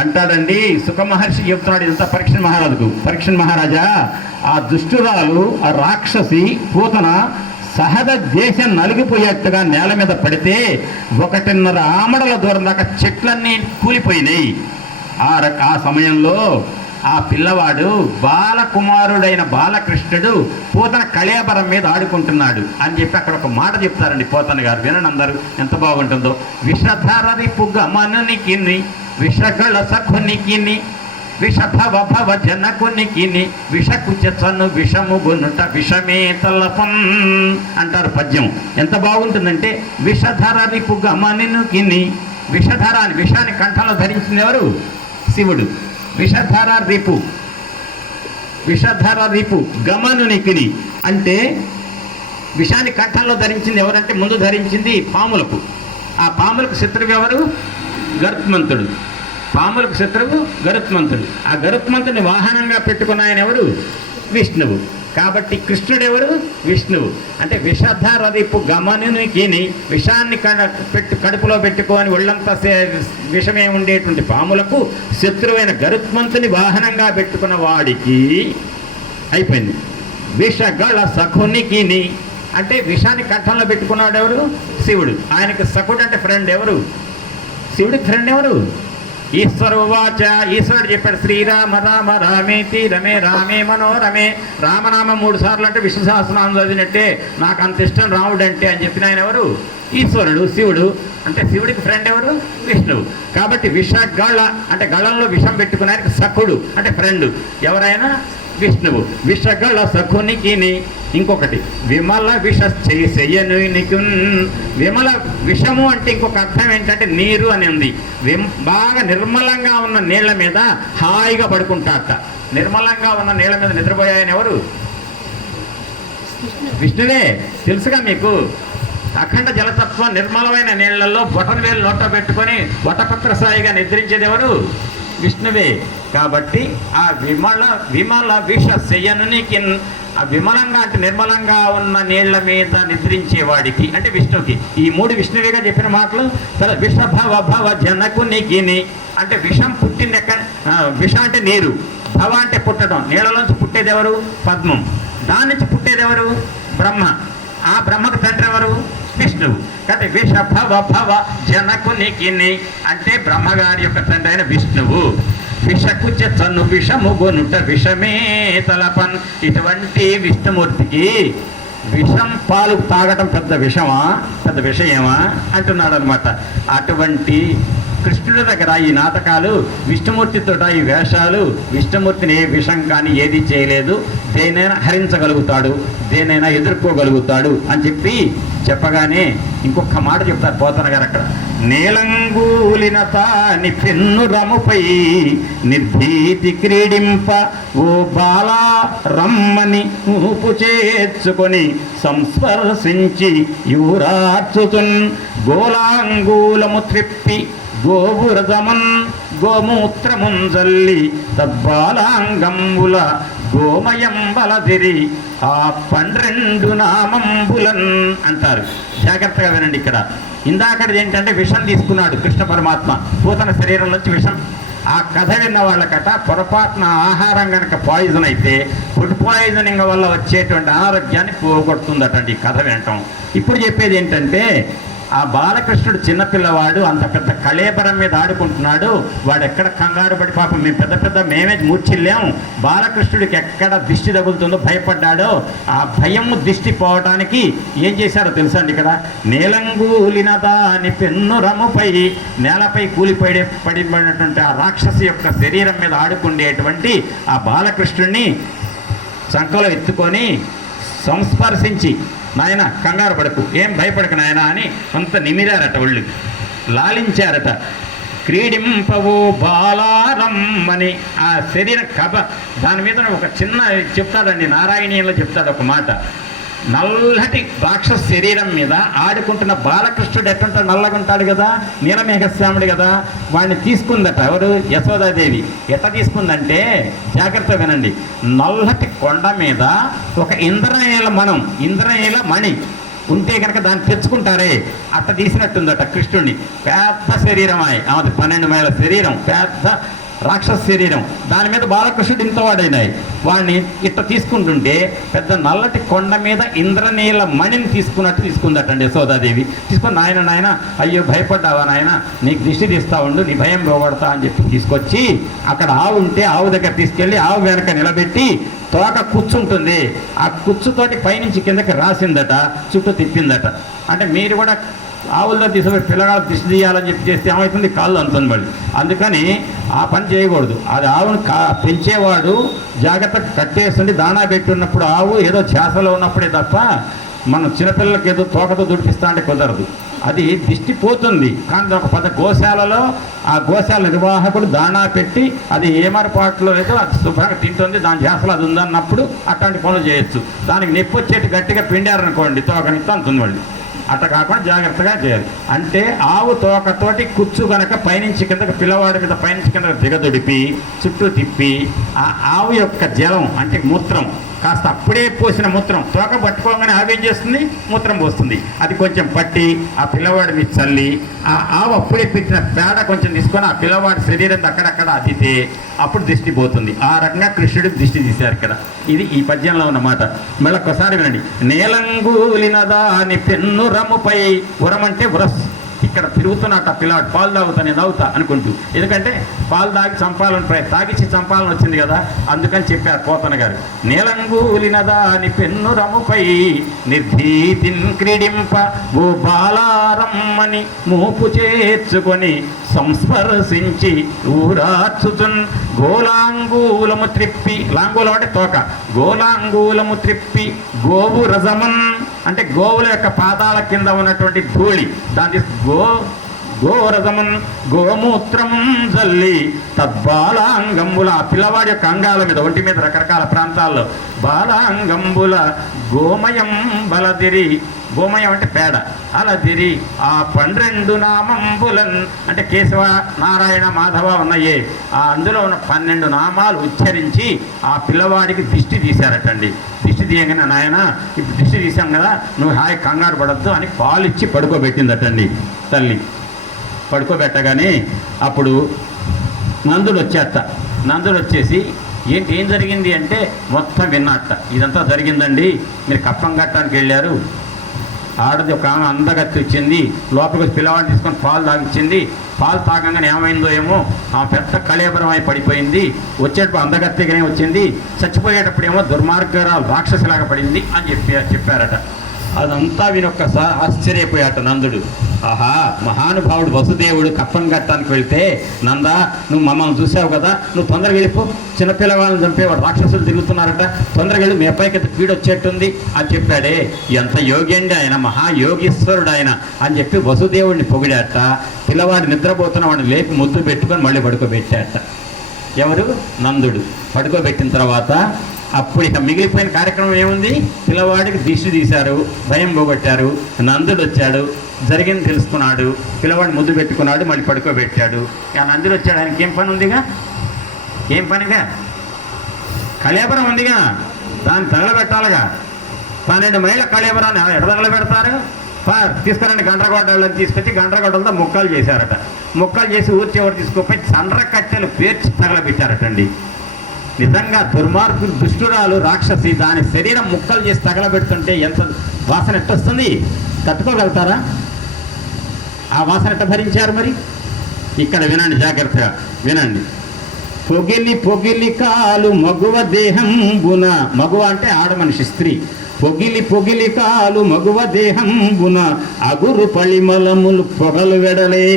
అంటాడండి సుఖ మహర్షి చెప్తున్నాడు ఇంత పరీక్ష మహారాజుకు, పరీక్ష మహారాజా ఆ దుష్టురాలు ఆ రాక్షసి పూతన సహజ దేశం నలిగిపోయేట్టుగా నేల మీద పడితే 1.5 ఆమడల దూరం దాకా చెట్లన్నీ కూలిపోయినాయి. ఆ సమయంలో ఆ పిల్లవాడు బాలకుమారుడైన బాలకృష్ణుడు పూతన కళేబరం మీద ఆడుకుంటున్నాడు అని చెప్పి అక్కడ ఒక మాట చెప్తారండి పోతన గారు. వినండి అందరూ ఎంత బాగుంటుందో. విషధారది పుగ్గమనునికి విషగళ సఖునికి విషభవ భవ జనకునికి విషకుచను విషముగునుట విషమే తలపన్ అంటారు పద్యం. ఎంత బాగుంటుందంటే విషధరది పుగ్గమనుకి విషధర అని విషాన్ని కంఠంలో ధరించింది ఎవరు? శివుడు. విషధర రిపు గమనునికి అంటే విషాన్ని కంఠంలో ధరించింది ఎవరంటే ముందు ధరించింది పాములకు. ఆ పాములకు శత్రువు ఎవరు? గరుత్మంతుడు. పాములకు శత్రువు గరుత్మంతుడు. ఆ గరుత్మంతుడిని వాహనంగా పెట్టుకున్న ఆయన ఎవరు? విష్ణువు. కాబట్టి కృష్ణుడు ఎవరు? విష్ణువు. అంటే విషధరదిపు గమనునికి విషాన్ని కడుపులో పెట్టుకొని ఒళ్ళంతా విషమే ఉండేటువంటి పాములకు శత్రువైన గరుత్మంతుని వాహనంగా పెట్టుకున్న వాడికి అయిపోయింది. విషగళ సఖునికి అంటే విషాన్ని కంఠంలో పెట్టుకున్నాడు ఎవరు? శివుడు. ఆయనకు సఖుడు అంటే ఫ్రెండ్ ఎవరు? శివుడికి ఫ్రెండ్ ఎవరు? ఈశ్వరువాచ. ఈశ్వరుడు చెప్పాడు శ్రీరామ రామ రామేతి రమే రామే మనోరమే. రామనామం 3 సార్లు అంటే విష్ణు సహస్రనామం చదివినట్టే నాకు అంత ఇష్టం రాముడు అంటే అని చెప్పిన ఆయన ఎవరు? ఈశ్వరుడు. శివుడు. అంటే శివుడికి ఫ్రెండ్ ఎవరు? విష్ణువు. కాబట్టి విషగళ అంటే గళంలో విషం పెట్టుకునే ఆయనకి సఖుడు అంటే ఫ్రెండ్ ఎవరైనా విష్ణువు. విషగళ సఖునికి ఇంకొకటి విమల విష చెయ్యనునికి. విమల విషము అంటే ఇంకొక అర్థం ఏంటంటే నీరు అని ఉంది. బాగా నిర్మలంగా ఉన్న నీళ్ల మీద హాయిగా పడుకుంటారట. నిర్మలంగా ఉన్న నీళ్ల మీద నిద్రపోయాయని ఎవరు? విష్ణువే. తెలుసుగా మీకు. అఖండ జలతత్వం నిర్మలమైన నీళ్లలో బొటనవేలు నోట పెట్టుకొని వటపత్ర సాయిగా నిద్రించేది ఎవరు? విష్ణువే. కాబట్టి ఆ విమల విష శయనునికి ఆ విమలంగా అంటే నిర్మలంగా ఉన్న నీళ్ల మీద నిద్రించేవాడికి అంటే విష్ణువుకి. ఈ 3 విష్ణువేగా చెప్పిన మాటలు. తర్వాత విషభవ భవ జనకునికి అంటే విషం పుట్టింది ఎక్కడ? విష అంటే నీరు, భవ అంటే పుట్టడం. నీళ్ళలోంచి పుట్టేది ఎవరు? పద్మం. దాని నుంచి పుట్టేది ఎవరు? బ్రహ్మ. ఆ బ్రహ్మకు తండ్రి ఎవరు? విష్ణువు. కాబట్టి విషభవ భవ జనకునికి అంటే బ్రహ్మగారి యొక్క తండ్రి అయిన విష్ణువు. విషకుచ చను విషము గొనుట విషమే తలపన్. ఇటువంటి విష్ణుమూర్తికి విషం పాలు తాగటం పెద్ద విషమా, పెద్ద విషయమా అంటున్నాడు అనమాట. అటువంటి కృష్ణుడి దగ్గర ఈ నాటకాలు, విష్ణుమూర్తితో ఈ వేషాలు, విష్ణుమూర్తిని ఏ విషం కానీ ఏది చేయలేదు, దేనైనా హరించగలుగుతాడు, దేనైనా ఎదుర్కోగలుగుతాడు అని చెప్పగానే ఇంకొక మాట చెప్తారు పోతన గారు అక్కడ. నీలంగూలిన తాని పెన్ను రముపై నిర్భీతి క్రీడింప ఓ బాలా రమ్మని ఊపు చేర్చుకొని సంస్పర్శించి యువరార్చుతున్ గోలాంగూలము త్రిప్పి గోవురదమన్ గోమూత్రముంజల్లి తద్బాలాంగంబుల గోమయంబలదిరి ఆ 12 నామంబులన్ అంటారు. జాగ్రత్తగా వినండి. ఇక్కడ ఇందాకది ఏంటంటే విషం తీసుకున్నాడు కృష్ణ పరమాత్మ పూతన శరీరం నుంచి విషం. ఆ కథ విన్న వాళ్ళకట పొరపాటున ఆహారం కనుక పాయిజన్ అయితే ఫుడ్ పాయిజనింగ్ వల్ల వచ్చేటువంటి అనారోగ్యాన్ని పోగొడుతుందటండి ఈ కథ వినటం. ఇప్పుడు చెప్పేది ఏంటంటే ఆ బాలకృష్ణుడు చిన్నపిల్లవాడు, అంత పెద్ద కళేబరం మీద ఆడుకుంటున్నాడు. వాడు ఎక్కడ కంగారు పడి, పాపం మేమే మూర్చిల్లాము, బాలకృష్ణుడికి ఎక్కడ దిష్టి తగులుతుందో భయపడ్డాడో, ఆ భయం దిష్టి పోవడానికి ఏం చేశారో తెలుసా అండి. ఇక్కడ నీలంగూలిన దాని పెన్ను రముపై, నేలపై పడినటువంటి ఆ రాక్షసి యొక్క శరీరం మీద ఆడుకునేటువంటి ఆ బాలకృష్ణుడిని చంకలో ఎత్తుకొని సంస్పర్శించి, నాయన కంగారు పడకు, ఏం భయపడకు నాయన అని కొంత నిమిరారట, ఒళ్ళు లాలించారట. క్రీడింపవో బాలారమ్మని ఆ శరీర కథ దాని మీద ఒక చిన్న చెప్తాడండి, నారాయణీయంలో చెప్తాడు ఒక మాట. నల్లటి రాక్షస శరీరం మీద ఆడుకుంటున్న బాలకృష్ణుడు ఎట్టుంటాడు, నల్లగా ఉంటాడు కదా, నీలమేఘశ్యాముడు కదా, వాడిని తీసుకుందట ఎవరు, యశోదాదేవి. ఎట్లా తీసుకుందంటే జాగ్రత్త వినండి, నల్లటి కొండ మీద ఒక ఇంద్రనీల మణి ఉంటే కనుక దాన్ని తెచ్చుకుంటారే, అట్ట తీసినట్టుందట కృష్ణుడిని. పెద్ద శరీరం ఆమెది 12 మైళ్ళ శరీరం, పెద్ద రాక్షస శరీరం, దాని మీద బాలకృష్ణుడు ఇంతవాడైనాయి. వాడిని ఇట్లా తీసుకుంటుంటే పెద్ద నల్లటి కొండ మీద ఇంద్రనీల మణిని తీసుకుందటండి యశోదాదేవి. తీసుకొని నాయన అయ్యో భయపడ్డావా నాయన, నీకు దిష్టి తీస్తా ఉండు, నీ భయం పోగొడతా అని చెప్పి తీసుకొచ్చి అక్కడ ఆవు ఉంటే ఆవు దగ్గర తీసుకెళ్ళి ఆవు వెనక నిలబెట్టి తోక కూర్చుంటుంది, ఆ కుచ్చుతోటి పైనుంచి కిందకి రాసిందట, చుట్టూ తిప్పిందట. అంటే మీరు కూడా ఆవుల్లో తీసుకుని పిల్లగాళ్ళు దిష్టి తీయాలని చెప్పి చేస్తే ఏమవుతుంది, కాళ్ళు అంతుంది మళ్ళీ. అందుకని ఆ పని చేయకూడదు. అది ఆవును పెంచేవాడు జాగ్రత్తగా కట్టేస్తుండి దాణా పెట్టి ఉన్నప్పుడు, ఆవు ఏదో ఛాసలో ఉన్నప్పుడే తప్ప మనం చిన్నపిల్లలకి ఏదో తోకతో దుడిపిస్తా అంటే కుదరదు. అది దిష్టి పోతుంది. కానీ ఒక పెద్ద గోశాలలో ఆ గోశాల నిర్వాహకుడు దాణా పెట్టి అది ఏమరపాట్లో లేదో అది శుభ్రంగా తింటుంది, దాని ఛాసలో అది ఉందన్నప్పుడు అట్లాంటి పనులు చేయొచ్చు. దానికి నొప్పి వచ్చేటి గట్టిగా పిండారనుకోండి తోకనితో అంతుంది మళ్ళీ. అట్లా కాకుండా జాగ్రత్తగా చేయాలి. అంటే ఆవు తోకతోటి కుచ్చు కనుక పైనుంచి కిందకి పిల్లవాడి మీద పైనుంచి కిందకి దిగదొడిపి చుట్టూ తిప్పి ఆ ఆవు యొక్క జలం అంటే మూత్రం, కాస్త అప్పుడే పోసిన మూత్రం తోక పట్టుకోగానే ఆవు ఏం చేస్తుంది, మూత్రం పోస్తుంది. అది కొంచెం పట్టి ఆ పిల్లవాడి మీద చల్లి ఆ ఆవు అప్పుడే పెట్టిన పేడ కొంచెం తీసుకొని ఆ పిల్లవాడి శరీరం అక్కడక్కడ అద్దితే అప్పుడు దిష్టి పోతుంది. ఆ రకంగా కృష్ణుడు దిష్టి తీశారు ఇక్కడ. ఇది ఈ పద్యంలో ఉన్నమాట. మళ్ళీ ఒక్కసారి వినండి. నీలంగూలినదాని పెన్ను రముపై, ఉరం అంటే ఉరస్, ఇక్కడ తిరుగుతున్నట్టు ఆ పిల్లవాడు పాలు తాగుతా అనుకుంటూ, ఎందుకంటే పాలు తాగిచ్చి చంపాలని వచ్చింది కదా, అందుకని చెప్పారు పోతన గారు. నీలంగూలినదాని పెన్ను రముపై నిర్భీతిన్ క్రీడింప ఓ బాలారమ్మని మూపు చేర్చుకొని సంస్పర్శించి ఊరార్చుచున్ గోలాంగూలము త్రిప్పి, లాంగూలం అంటే తోక, గోలాంగూలము త్రిప్పి గోవు రజమన్ అంటే గోవుల యొక్క పాదాల కింద ఉన్నటువంటి ధూళి, దాన్ని గోరథమన్ గోమూత్రం జల్లి తద్బాలాంగంబుల, పిల్లవాడి యొక్క అంగాల మీద, ఒంటి మీద రకరకాల ప్రాంతాల్లో బాలాంగంబుల గోమయం బలదిరి, గోమయం అంటే పేడ, అలదిరి ఆ 12 నామంబులన్ అంటే కేశవ నారాయణ మాధవ ఉన్నాయే, ఆ అందులో ఉన్న 12 నామాలు ఉచ్చరించి ఆ పిల్లవాడికి దిష్టి తీశారటండి. దిష్టి తీయగానే నాయన ఇప్పుడు దిష్టి తీసాం కదా, నువ్వు హాయి కంగారు పడద్దు అని పాలిచ్చి పడుకోబెట్టిందటండి తల్లి. పడుకోబెట్టగానే అప్పుడు నందుడు వచ్చేట. నందుడు వచ్చేసి ఏం జరిగింది అంటే మొత్తం విన్నట్ట. ఇదంతా జరిగిందండి, మీరు కప్పం కట్టడానికి వెళ్ళారు, ఆడది ఒక ఆమె అందగత్తి వచ్చింది, లోపలికి పిల్లవాడిని తీసుకొని పాలు తాగిచ్చింది. పాలు తాగంగానే ఏమైందో ఏమో ఆమె పెద్ద కళేబరం అయి పడిపోయింది. వచ్చేటప్పుడు అందగత్తిగానే వచ్చింది, చచ్చిపోయేటప్పుడు ఏమో దుర్మార్గరాలు రాక్షసిలాగా పడింది అని చెప్పారట. అదంతా వినొక్కసారి ఆశ్చర్యపోయాట నందుడు. ఆహా, మహానుభావుడు వసుదేవుడు కప్పన్ ఘట్టానికి వెళ్తే, నందా నువ్వు మమ్మల్ని చూసావు కదా, నువ్వు తొందరగా వెళ్ళిపో, చిన్నపిల్లవాళ్ళని చంపేవాడు రాక్షసులు తిరుగుతున్నారట, తొందరగా వెళ్ళి మీ అబ్బాయికి పీడ వచ్చేట్టుంది అని చెప్పాడే. ఎంత యోగ్యండి ఆయన, మహాయోగీశ్వరుడు ఆయన అని చెప్పి వసుదేవుడిని పొగిడాట. పిల్లవాడు నిద్రపోతున్న వాడిని లేపి ముద్దు పెట్టుకొని మళ్ళీ పడుకోబెట్టాట. ఎవరు? నందుడు. పడుకోబెట్టిన తర్వాత అప్పుడు ఇక మిగిలిపోయిన కార్యక్రమం ఏముంది? పిల్లవాడికి దిష్టి తీశారు, భయం పోగొట్టారు, నందుడు వచ్చాడు, జరిగింది తెలుసుకున్నాడు, పిల్లవాడిని ముద్దు పెట్టుకున్నాడు, మళ్ళీ పడుకోబెట్టాడు. ఇక నందుడు వచ్చాడు, ఆయనకి ఏం పని ఉందిగా? ఏం పనిగా? కళేబరం ఉందిగా, దాన్ని తగలబెట్టాలిగా. 12 మైళ్ళ కళేబరాన్ని ఎడ తగలబెడతారు? తీసుకురండి గండ్రగొడ్డళ్ళని తీసుకొచ్చి గండ్రగొడ్డలతో ముక్కలు చేశారట. ముక్కలు చేసి ఊరి చివరి తీసుకుపోయి చండ్ర కట్టెలు పేర్చి తగలబెట్టారటండి. నిజంగా దుర్మార్గులు, దుష్టురాలు, రాక్షసి దాని శరీరం ముక్కలు చేసి తగలబెడుతుంటే ఎంత వాసన ఎట్టొస్తుంది? తట్టుకోగలుగుతారా? ఆ వాసన ఎట్ట భరించారు మరి? ఇక్కడ వినండి, జాగ్రత్తగా వినండి. పొగిలి పొగిలి కాలు మగువ దేహంబున, మగువ అంటే ఆడ మనిషి, స్త్రీ. పొగిలి పొగిలి కాలు మగువ దేహంబున అగురు పళిమలములు పొగలు వెడలే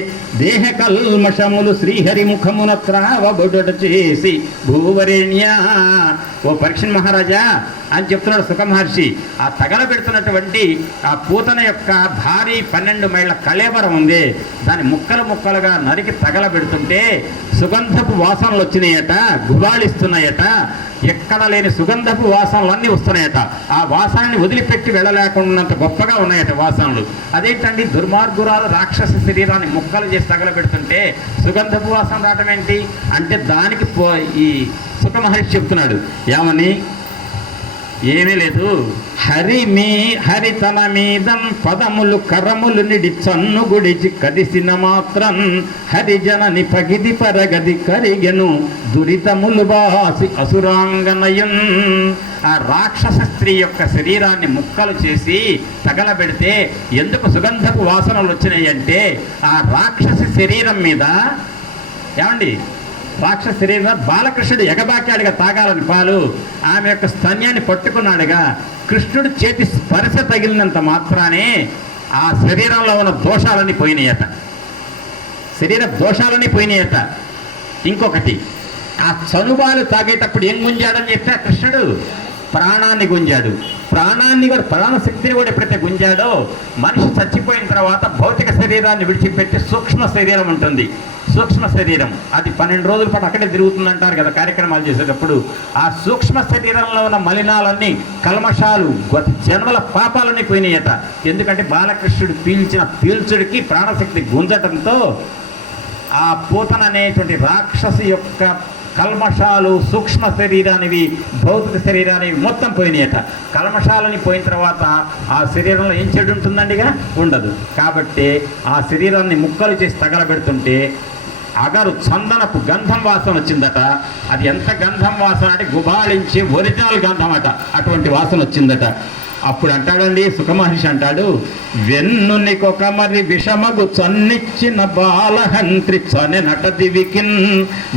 దేహ కల్మషములు శ్రీహరి ముఖమున త్రావబొడట చేసి భూవరేణ్య. ఓ పరీక్షణ్ మహారాజా అని చెప్తున్నాడు సుఖ మహర్షి. ఆ తగలబెడుతున్నటువంటి ఆ పూతన యొక్క భారీ 12 మైళ్ళ కళేబరం ఉంది, దాన్ని ముక్కలు ముక్కలుగా నరికి తగలబెడుతుంటే సుగంధపు వాసనలు వచ్చినాయట, గుబాళిస్తున్నాయట. ఎక్కడ లేని సుగంధపు వాసనలన్నీ వస్తున్నాయట. ఆ వాసనని వదిలిపెట్టి వెళ్ళలేకున్నంత గొప్పగా ఉన్నాయట వాసనలు. అదేంటండి, దుర్మార్గురాలు రాక్షస శరీరాన్ని ముక్కలు చేసి తగలబెడుతుంటే సుగంధపు వాసన రావటం ఏంటి అంటే, దానికి ఈ సుఖ మహర్షి చెప్తున్నాడు ఏమని? ఏమీ లేదు. హరి తన మీదం పదములు కరములు నిడి చన్ను గుడిచి కదిసిన మాత్రం హరిజనని పగిది పరగది కరిగెను దురితములు బాసి అసురాంగనయున్. ఆ రాక్షస స్త్రీ యొక్క శరీరాన్ని ముక్కలు చేసి తగలబెడితే ఎందుకు సుగంధపు వాసనలు వచ్చినాయి అంటే, ఆ రాక్షస శరీరం మీద ఏమండి, రాక్షస శరీరం బాలకృష్ణుడు ఎగబాకాడుగా తాగాలని పాలు, ఆమె యొక్క స్తన్యాన్ని పట్టుకున్నాడుగా. కృష్ణుడు చేతి స్పర్శ తగిలినంత మాత్రానే ఆ శరీరంలో ఉన్న దోషాలన్నీ పోయినాయట, శరీర దోషాలన్నీ పోయినాయట. ఇంకొకటి, ఆ చనుబాలు తాగేటప్పుడు ఏం గుంజాడని చెప్తే కృష్ణుడు ప్రాణాన్ని గుంజాడు. ప్రాణాన్ని కూడా, ప్రాణశక్తిని కూడా ఎప్పుడైతే గుంజాడో, మనిషి చచ్చిపోయిన తర్వాత భౌతిక శరీరాన్ని విడిచిపెట్టి సూక్ష్మ శరీరం ఉంటుంది. సూక్ష్మ శరీరం అది 12 రోజుల పాటు అక్కడే తిరుగుతుందంటారు కదా కార్యక్రమాలు చేసేటప్పుడు. ఆ సూక్ష్మ శరీరంలో ఉన్న మలినాలన్నీ, కల్మషాలు, జన్మల పాపాలన్నీ పోయినాయట. ఎందుకంటే బాలకృష్ణుడు పీల్చిన పీల్చుడికి ప్రాణశక్తి గుంజటంతో ఆ పూతన అనేటువంటి రాక్షసి యొక్క కల్మషాలు, సూక్ష్మ శరీరానివి, భౌతిక శరీరానివి మొత్తం పోయినాయట. కల్మషాలని పోయిన తర్వాత ఆ శరీరంలో ఏం చెడు ఉంటుందండిగా? ఉండదు. కాబట్టి ఆ శరీరాన్ని ముక్కలు చేసి తగలబెడుతుంటే అగరు చందనపు గంధం వాసన వచ్చిందట. అది ఎంత గంధం వాసన అంటే గుబాళించి ఒరిజినల్ గంధం అట, అటువంటి వాసన వచ్చిందట. అప్పుడు అంటాడండి సుఖమహర్షి అంటాడు, వెన్నునికొక మరి విషమగు చన్నిచ్చిన బాలహంత్రి చనె నటదివికిన్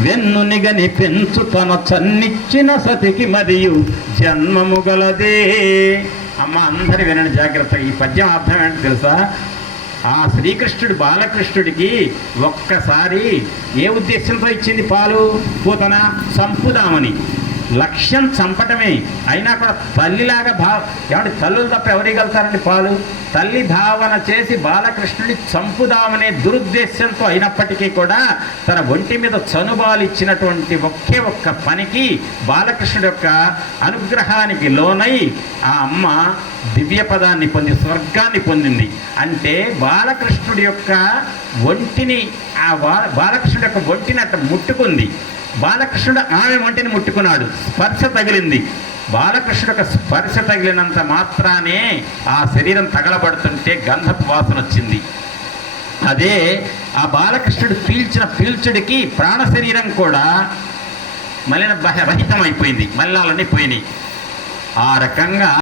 వెన్నునిగని పెంచు తన చన్నిచ్చిన సతికి మరియు జన్మము గలదే. అమ్మ అందరి వినండి జాగ్రత్త. ఈ పద్యం అర్థం ఏంటి తెలుసా? ఆ శ్రీకృష్ణుడు బాలకృష్ణుడికి ఒక్కసారి ఏ ఉద్దేశంతో ఇచ్చింది పాలు? పూతన చంపుదామని. లక్ష్యం చంపటమే. అయినా కూడా తల్లిలాగా ఏమంటే తల్లులు తప్ప ఎవరిగలుగుతారండి పాలు? తల్లి భావన చేసి బాలకృష్ణుడిని చంపుదామనే దురుద్దేశంతో అయినప్పటికీ కూడా తన ఒంటి మీద చనుబాలు ఇచ్చినటువంటి ఒకే ఒక్క పనికి బాలకృష్ణుడి యొక్క అనుగ్రహానికి లోనై ఆ అమ్మ దివ్య పదాన్ని పొంది స్వర్గాన్ని పొందింది. అంటే బాలకృష్ణుడి యొక్క ఒంటిని, ఆ బాలకృష్ణుడి యొక్క ఒంటిని అట్లా ముట్టుకుంది. బాలకృష్ణుడు ఆమె ఒంటిని ముట్టుకున్నాడు, స్పర్శ తగిలింది. బాలకృష్ణుడు యొక్క స్పర్శ తగిలినంత మాత్రానే ఆ శరీరం తగలబడుతుంటే గంధపు వాసన వచ్చింది. అదే ఆ బాలకృష్ణుడు పీల్చిన పీల్చుడికి ప్రాణ శరీరం కూడా మలిన రహితం అయిపోయింది, మలినాలన్నీ పోయినాయి. ఆ రకంగా